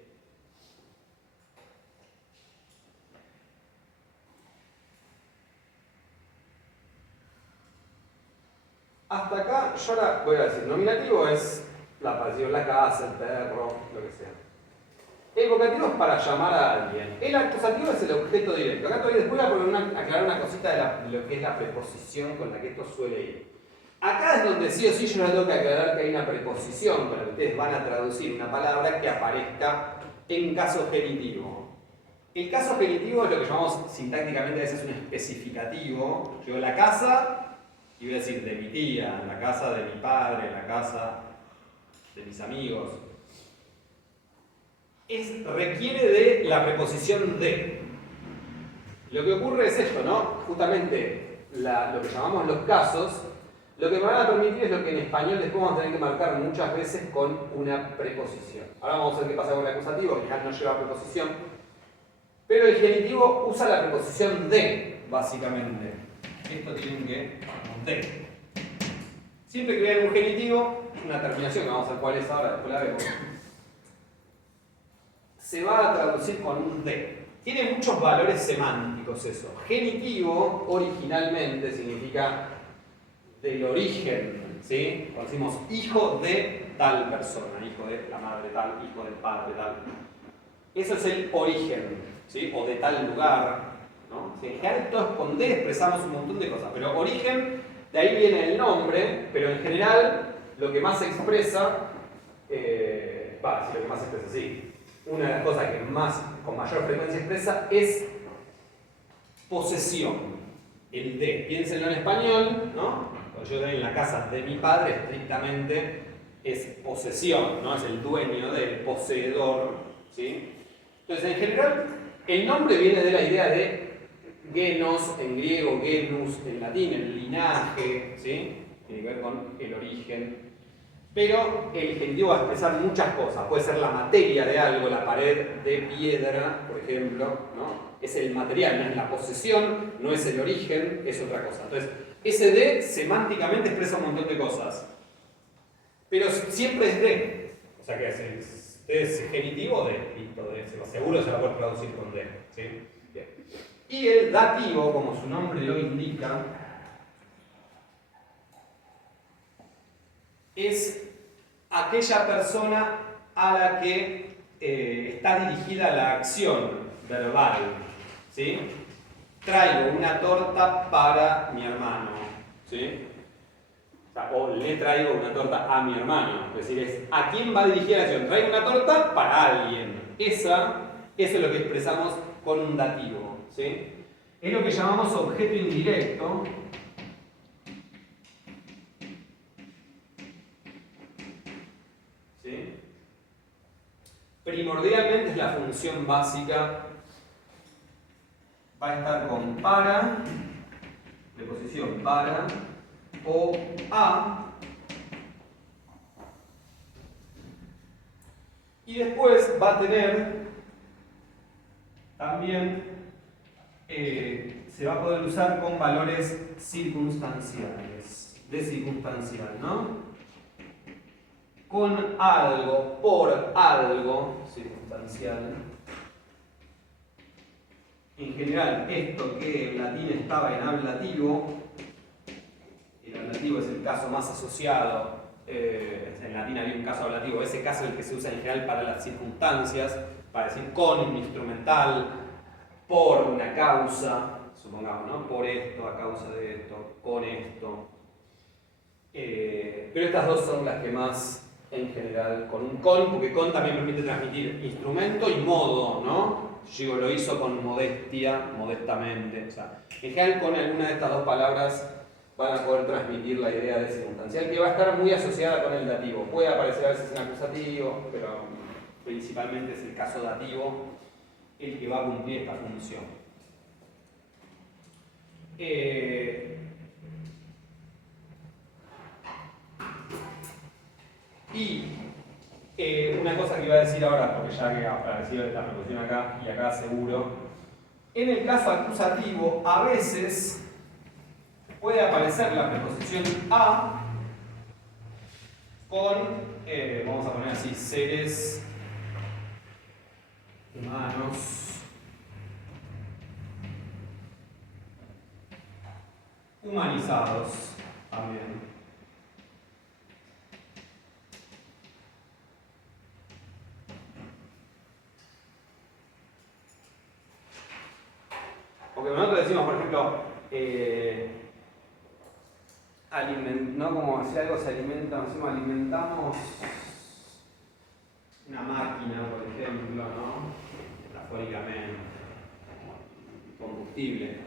Hasta acá, yo ahora voy a decir, nominativo es la pasión, la casa, el perro, lo que sea. El vocativo es para llamar a alguien. El acusativo es el objeto directo. Acá todavía después voy a aclarar una cosita de lo que es la preposición con la que esto suele ir. Acá es donde sí o sí yo no tengo que aclarar que hay una preposición con la que ustedes van a traducir una palabra que aparezca en caso genitivo. El caso genitivo es lo que llamamos sintácticamente a veces un especificativo. Yo la casa, y voy a decir de mi tía, la casa de mi padre, la casa de mis amigos. Requiere de la preposición de. Lo que ocurre es esto, ¿no? Justamente lo que llamamos los casos, lo que me van a permitir es lo que en español después vamos a tener que marcar muchas veces con una preposición. Ahora vamos a ver qué pasa con el acusativo, que ya no lleva preposición. Pero el genitivo usa la preposición de, básicamente. Esto tiene que de. Siempre que vean un genitivo, una terminación, que vamos a ver cuál es ahora, después la vemos, se va a traducir con un de. Tiene muchos valores semánticos eso. Genitivo, originalmente, significa del origen, ¿sí? Cuando decimos hijo de tal persona, hijo de la madre tal, hijo del padre tal. Eso es el origen, ¿sí? O de tal lugar, ¿no? ¿Sí? En general, todos con de expresamos un montón de cosas, pero origen, de ahí viene el nombre, pero en general, lo que más se expresa, lo que más se expresa, sí. Una de las cosas que con mayor frecuencia expresa es posesión. El de. Piénsenlo en español, ¿no? Cuando yo estoy en la casa de mi padre, estrictamente es posesión, ¿no? Es el dueño del poseedor, ¿sí? Entonces, en general, el nombre viene de la idea de genos en griego, genus en latín, el linaje, ¿sí? Tiene que ver con el origen. Pero el genitivo va a expresar muchas cosas. Puede ser la materia de algo, la pared de piedra, por ejemplo, ¿no? Es el material, no es la posesión, no es el origen, es otra cosa. Entonces, ese de semánticamente expresa un montón de cosas. Pero siempre es de. O sea que es genitivo de, listo, de. Seguro se va a poder traducir con de. ¿Sí? Bien. Y el dativo, como su nombre lo indica, es aquella persona a la que está dirigida la acción verbal, ¿sí? Traigo una torta para mi hermano, ¿sí? O le traigo una torta a mi hermano, es decir, es a quién va dirigida la acción. Traigo una torta para alguien. Eso es lo que expresamos con un dativo, ¿sí? Es lo que llamamos objeto indirecto. ¿Sí? Primordialmente es la función básica. Va a estar con para, preposición para, o a. Y después va a tener también, se va a poder usar con valores circunstanciales, de circunstancial, ¿no? Con algo, por algo, circunstancial. En general, esto que en latín estaba en ablativo, el ablativo es el caso más asociado, en latín había un caso ablativo, ese caso es el que se usa en general para las circunstancias, para decir con un instrumental, por una causa, supongamos, ¿no? Por esto, a causa de esto, con esto. Pero estas dos son las que más, en general, con un con, porque con también permite transmitir instrumento y modo, ¿no? Digo, lo hizo con modestia, modestamente. O sea, en general, con alguna de estas dos palabras van a poder transmitir la idea de circunstancial, que va a estar muy asociada con el dativo. Puede aparecer a veces en acusativo, pero principalmente es el caso dativo el que va a cumplir esta función. Y una cosa que iba a decir ahora, porque ya que apareció esta preposición acá y acá seguro, en el caso acusativo a veces puede aparecer la preposición a con, vamos a poner así, seres humanos, humanizados también. Porque nosotros decimos, por ejemplo, no como si algo se alimenta, decimos alimentamos una máquina, por ejemplo, ¿no? Metafóricamente, combustible.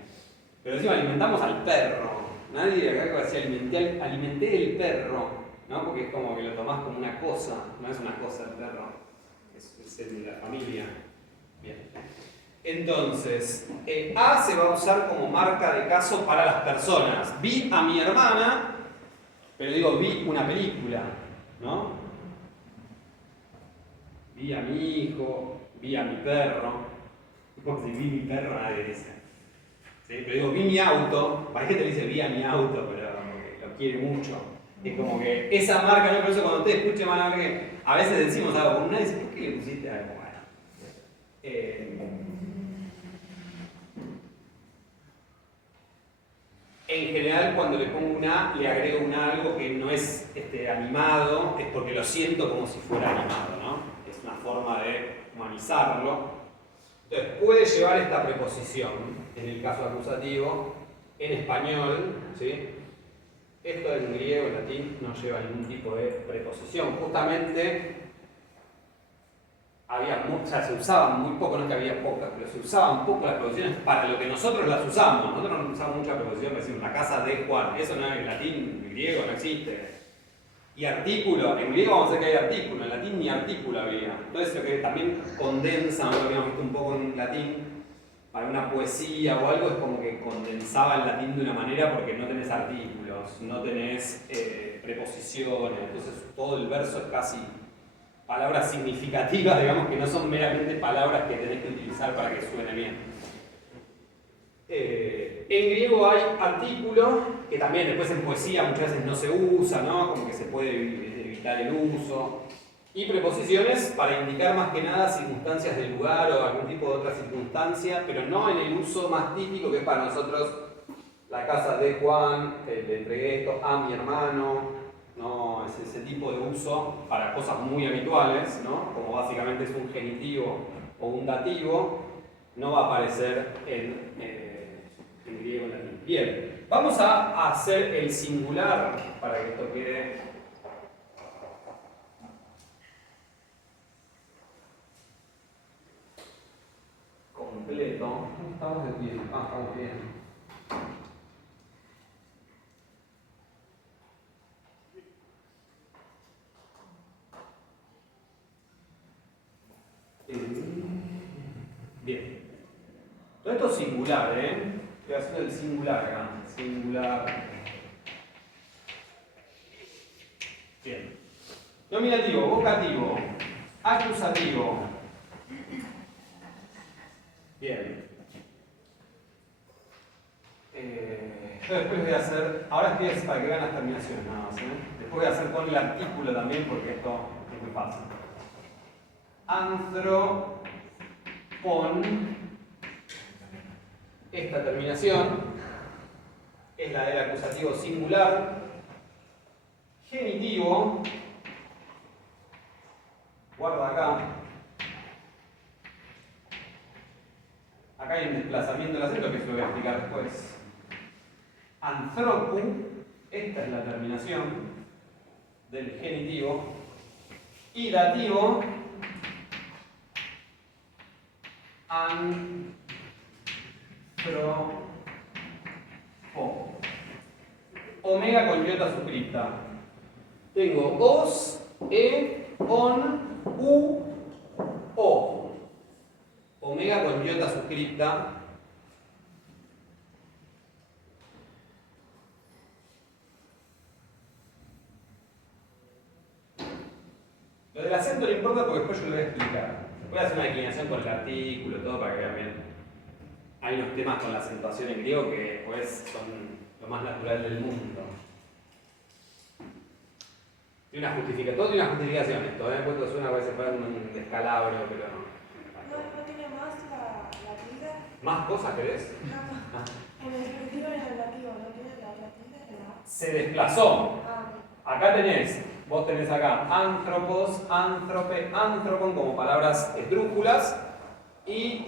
Pero decimos alimentamos al perro. Nadie acá va a decir alimenté el perro, ¿no? Porque es como que lo tomás como una cosa, no es una cosa el perro, es el de la familia. Bien. Entonces, a se va a usar como marca de caso para las personas. Vi a mi hermana, pero digo, vi una película, ¿no? Vi a mi hijo, vi a mi perro. Como si vi mi perro, nadie dice. ¿Sí? Pero digo, vi mi auto. Para gente le dice, vi a mi auto, pero lo quiere mucho. Es como que esa marca, ¿no? Por eso cuando ustedes escuchen van a ver que a veces decimos algo como una y dicen, ¿por qué le pusiste algo? Bueno. En general, cuando le pongo un A, le agrego un algo que no es animado, es porque lo siento como si fuera animado, ¿no? Es una forma de humanizarlo. Entonces, puede llevar esta preposición, en el caso acusativo, en español, ¿sí? Esto en griego, en latín, no lleva ningún tipo de preposición. Justamente, se usaban muy poco, no es que había pocas, pero se usaban poco las preposiciones para lo que nosotros las usamos. Nosotros no usamos mucha preposición para decir la casa de Juan. Eso no, en latín, en griego no existe. Y artículo, en griego vamos a ver que hay artículo, en latín ni artículo había. Entonces lo que también condensa, lo habíamos visto un poco en latín, para una poesía o algo, es como que condensaba el latín de una manera porque no tenés artículos, no tenés preposiciones, entonces todo el verso es casi palabras significativas, digamos, que no son meramente palabras que tenés que utilizar para que suene bien. En griego hay artículo, que también después en poesía muchas veces no se usa, ¿no? Como que se puede evitar el uso. Y preposiciones para indicar más que nada circunstancias del lugar o algún tipo de otra circunstancia, pero no en el uso más típico que es para nosotros la casa de Juan, le entregué esto a mi hermano. No, es ese tipo de uso para cosas muy habituales, ¿no? Como básicamente es un genitivo o un dativo, no va a aparecer en griego, en latín. Bien, vamos a hacer el singular para que esto quede completo. Estamos de pie. Estamos bien. Bien. Todo esto es singular, ¿eh? Estoy haciendo el singular acá. Singular. Bien. Nominativo, vocativo. Acusativo. Bien. Yo después les voy a hacer, ahora estoy para que vean las terminaciones nada más, Después voy a hacer con el artículo también porque esto es muy fácil. Anthropon, esta terminación es la del acusativo singular. Genitivo, guarda acá. Acá hay un desplazamiento del acento que se lo voy a explicar después. Anthropu, esta es la terminación del genitivo. Y dativo, anthropo. Omega con iota suscripta. Tengo os, on, u, o. Omega con iota suscripta. Lo del acento no importa porque después yo lo voy a explicar. Voy a hacer una declinación con el artículo y todo para que vean bien. Hay unos temas con la acentuación en griego que pues son lo más natural del mundo. Tiene una justificación, todo tiene una justificación esto, puesto que suena a veces fuera un descalabro, pero no. ¿No tiene más la tilde? ¿Más cosas querés? No. En el subjuntivo y en el dativo, ¿no tiene la tilde? Se desplazó. Ah. Acá tenés, vos tenés acá anthropos, anthrope, anthropon como palabras esdrújulas y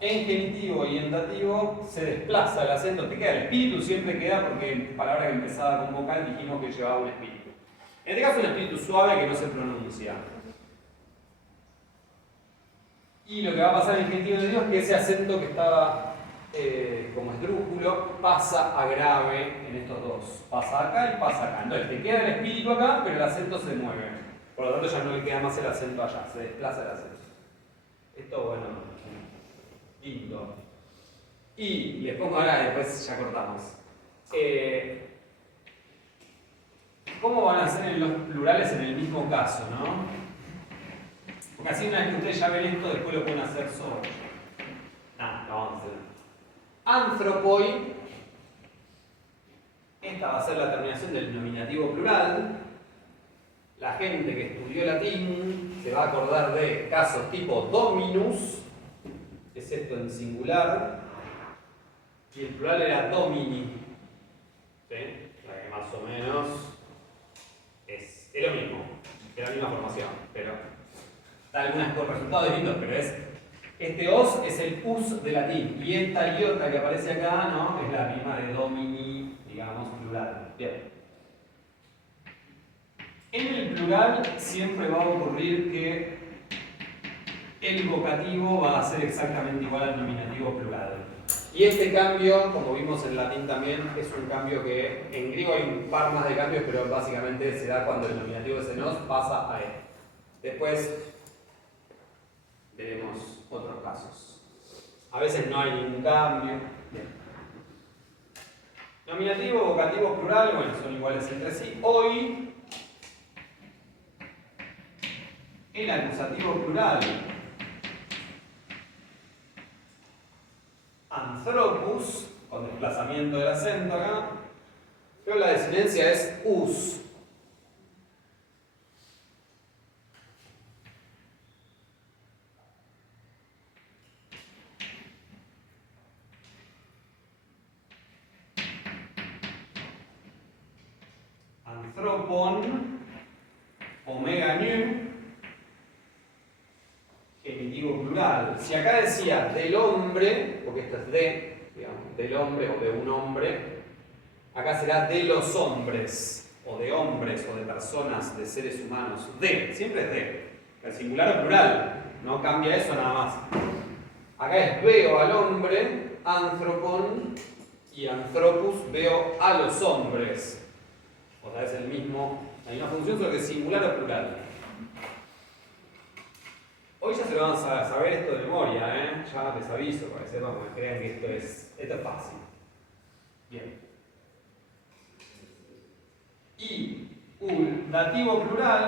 en genitivo y en dativo se desplaza el acento, te queda el espíritu, siempre queda porque palabra que empezaba con vocal dijimos que llevaba un espíritu. En este caso un espíritu suave que no se pronuncia. Y lo que va a pasar en el genitivo de Dios es que ese acento que estaba como esdrújulo pasa a grave en estos dos. Pasa acá y pasa acá. Entonces te queda el espíritu acá, pero el acento se mueve. Por lo tanto ya no le queda más el acento allá, se desplaza el acento. Esto, bueno, lindo. Y les pongo ahora, después ya cortamos. ¿Cómo van a ser en los plurales en el mismo caso, no? Porque así una vez que ustedes ya ven esto, después lo pueden hacer solo. No, lo vamos a hacer. Anthropoi, esta va a ser la terminación del nominativo plural. La gente que estudió latín se va a acordar de casos tipo dominus, que es esto en singular, y el plural era domini. ¿Sí? La que más o menos es lo mismo, es la misma formación, pero da algunos resultados distintos, pero es este os es el us de latín y esta iota que aparece acá, ¿no? Es la misma de domini, digamos, plural. Bien. En el plural siempre va a ocurrir que el vocativo va a ser exactamente igual al nominativo plural. Y este cambio, como vimos en latín también, es un cambio que en griego hay un par más de cambios, pero básicamente se da cuando el nominativo de senos pasa a él. Después veremos otros casos. A veces no hay ningún cambio. Bien. Nominativo, vocativo, plural, bueno, son iguales entre sí. Hoy, el acusativo plural, anthropus, con desplazamiento del acento acá, pero la desinencia es us. Anthropon, omega nu, genitivo plural. Si acá decía del hombre, porque esto es de, digamos, del hombre o de un hombre, acá será de los hombres, o de hombres, o de personas, de seres humanos. De, siempre es de. El singular o plural, no cambia eso nada más. Acá es veo al hombre, anthropon, y anthropus, veo a los hombres. O sea, es el mismo, la misma función, solo que es singular o plural. Hoy ya se lo vamos a saber esto de memoria, ya les aviso para que sepan, porque crean que esto es fácil. Bien. Y un dativo plural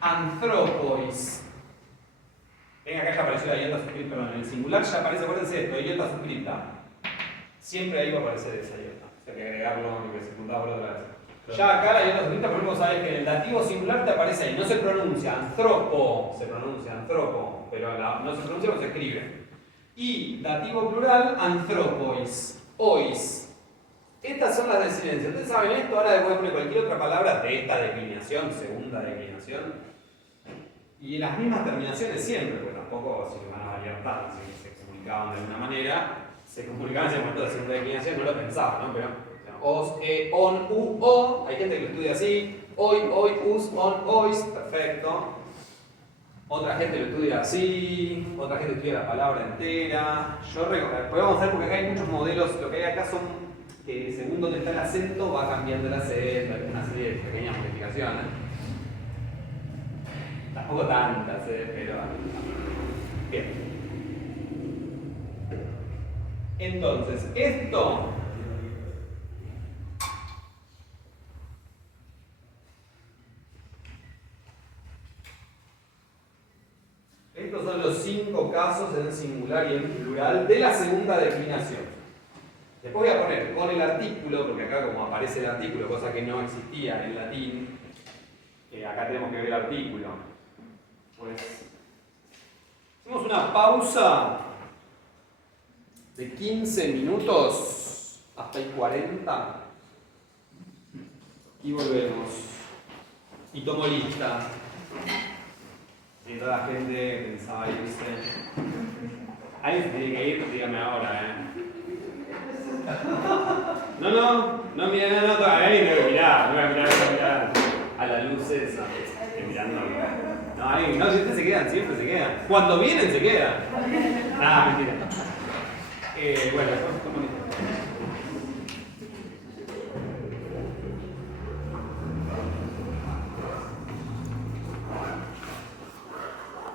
anthropois. Ven acá ya apareció la iota suscripta, perdón, en el singular ya aparece, acuérdense esto, iota suscripta. Siempre ahí va a aparecer esa iota. Hay que agregarlo y que se juntaba por otra vez. Ya acá la iota suscripta, por ejemplo, sabes que en el dativo singular te aparece ahí. No se pronuncia anthropo, se pronuncia anthropo, pero no se pronuncia porque se escribe. Y dativo plural, anthropois, ois. Estas son las del silencio. Ustedes saben esto, ahora después poner cualquier otra palabra de esta declinación, segunda declinación. Y las mismas terminaciones siempre, porque tampoco se van a variar tanto, si se comunicaban de alguna manera, se comunicaban en ese momento de segunda declinación, no lo pensaban, ¿no? Pero, os, on, u, o, hay gente que lo estudia así, hoy, us, on, ois, perfecto. Otra gente lo estudia así, otra gente estudia la palabra entera. Después vamos a ver porque acá hay muchos modelos, lo que hay acá son que según donde está el acento va cambiando el acento, hay una serie de pequeñas modificaciones. Tampoco tantas, pero bien. Entonces, estos son los 5 casos en singular y en plural de la segunda declinación. Después voy a poner con el artículo, porque acá como aparece el artículo, cosa que no existía en latín, acá tenemos que ver el artículo. Pues hacemos una pausa de 15 minutos hasta el 40 y volvemos. Y tomo lista. Y toda la gente pensaba irse. Alguien se tiene que ir, dígame ahora, No, mira, no, alguien debe mirar, no voy a mirar a la luz esa. Estoy mirando. No, siempre se quedan, siempre se quedan. Cuando vienen se quedan. Mentira. Bueno, después tomo lista.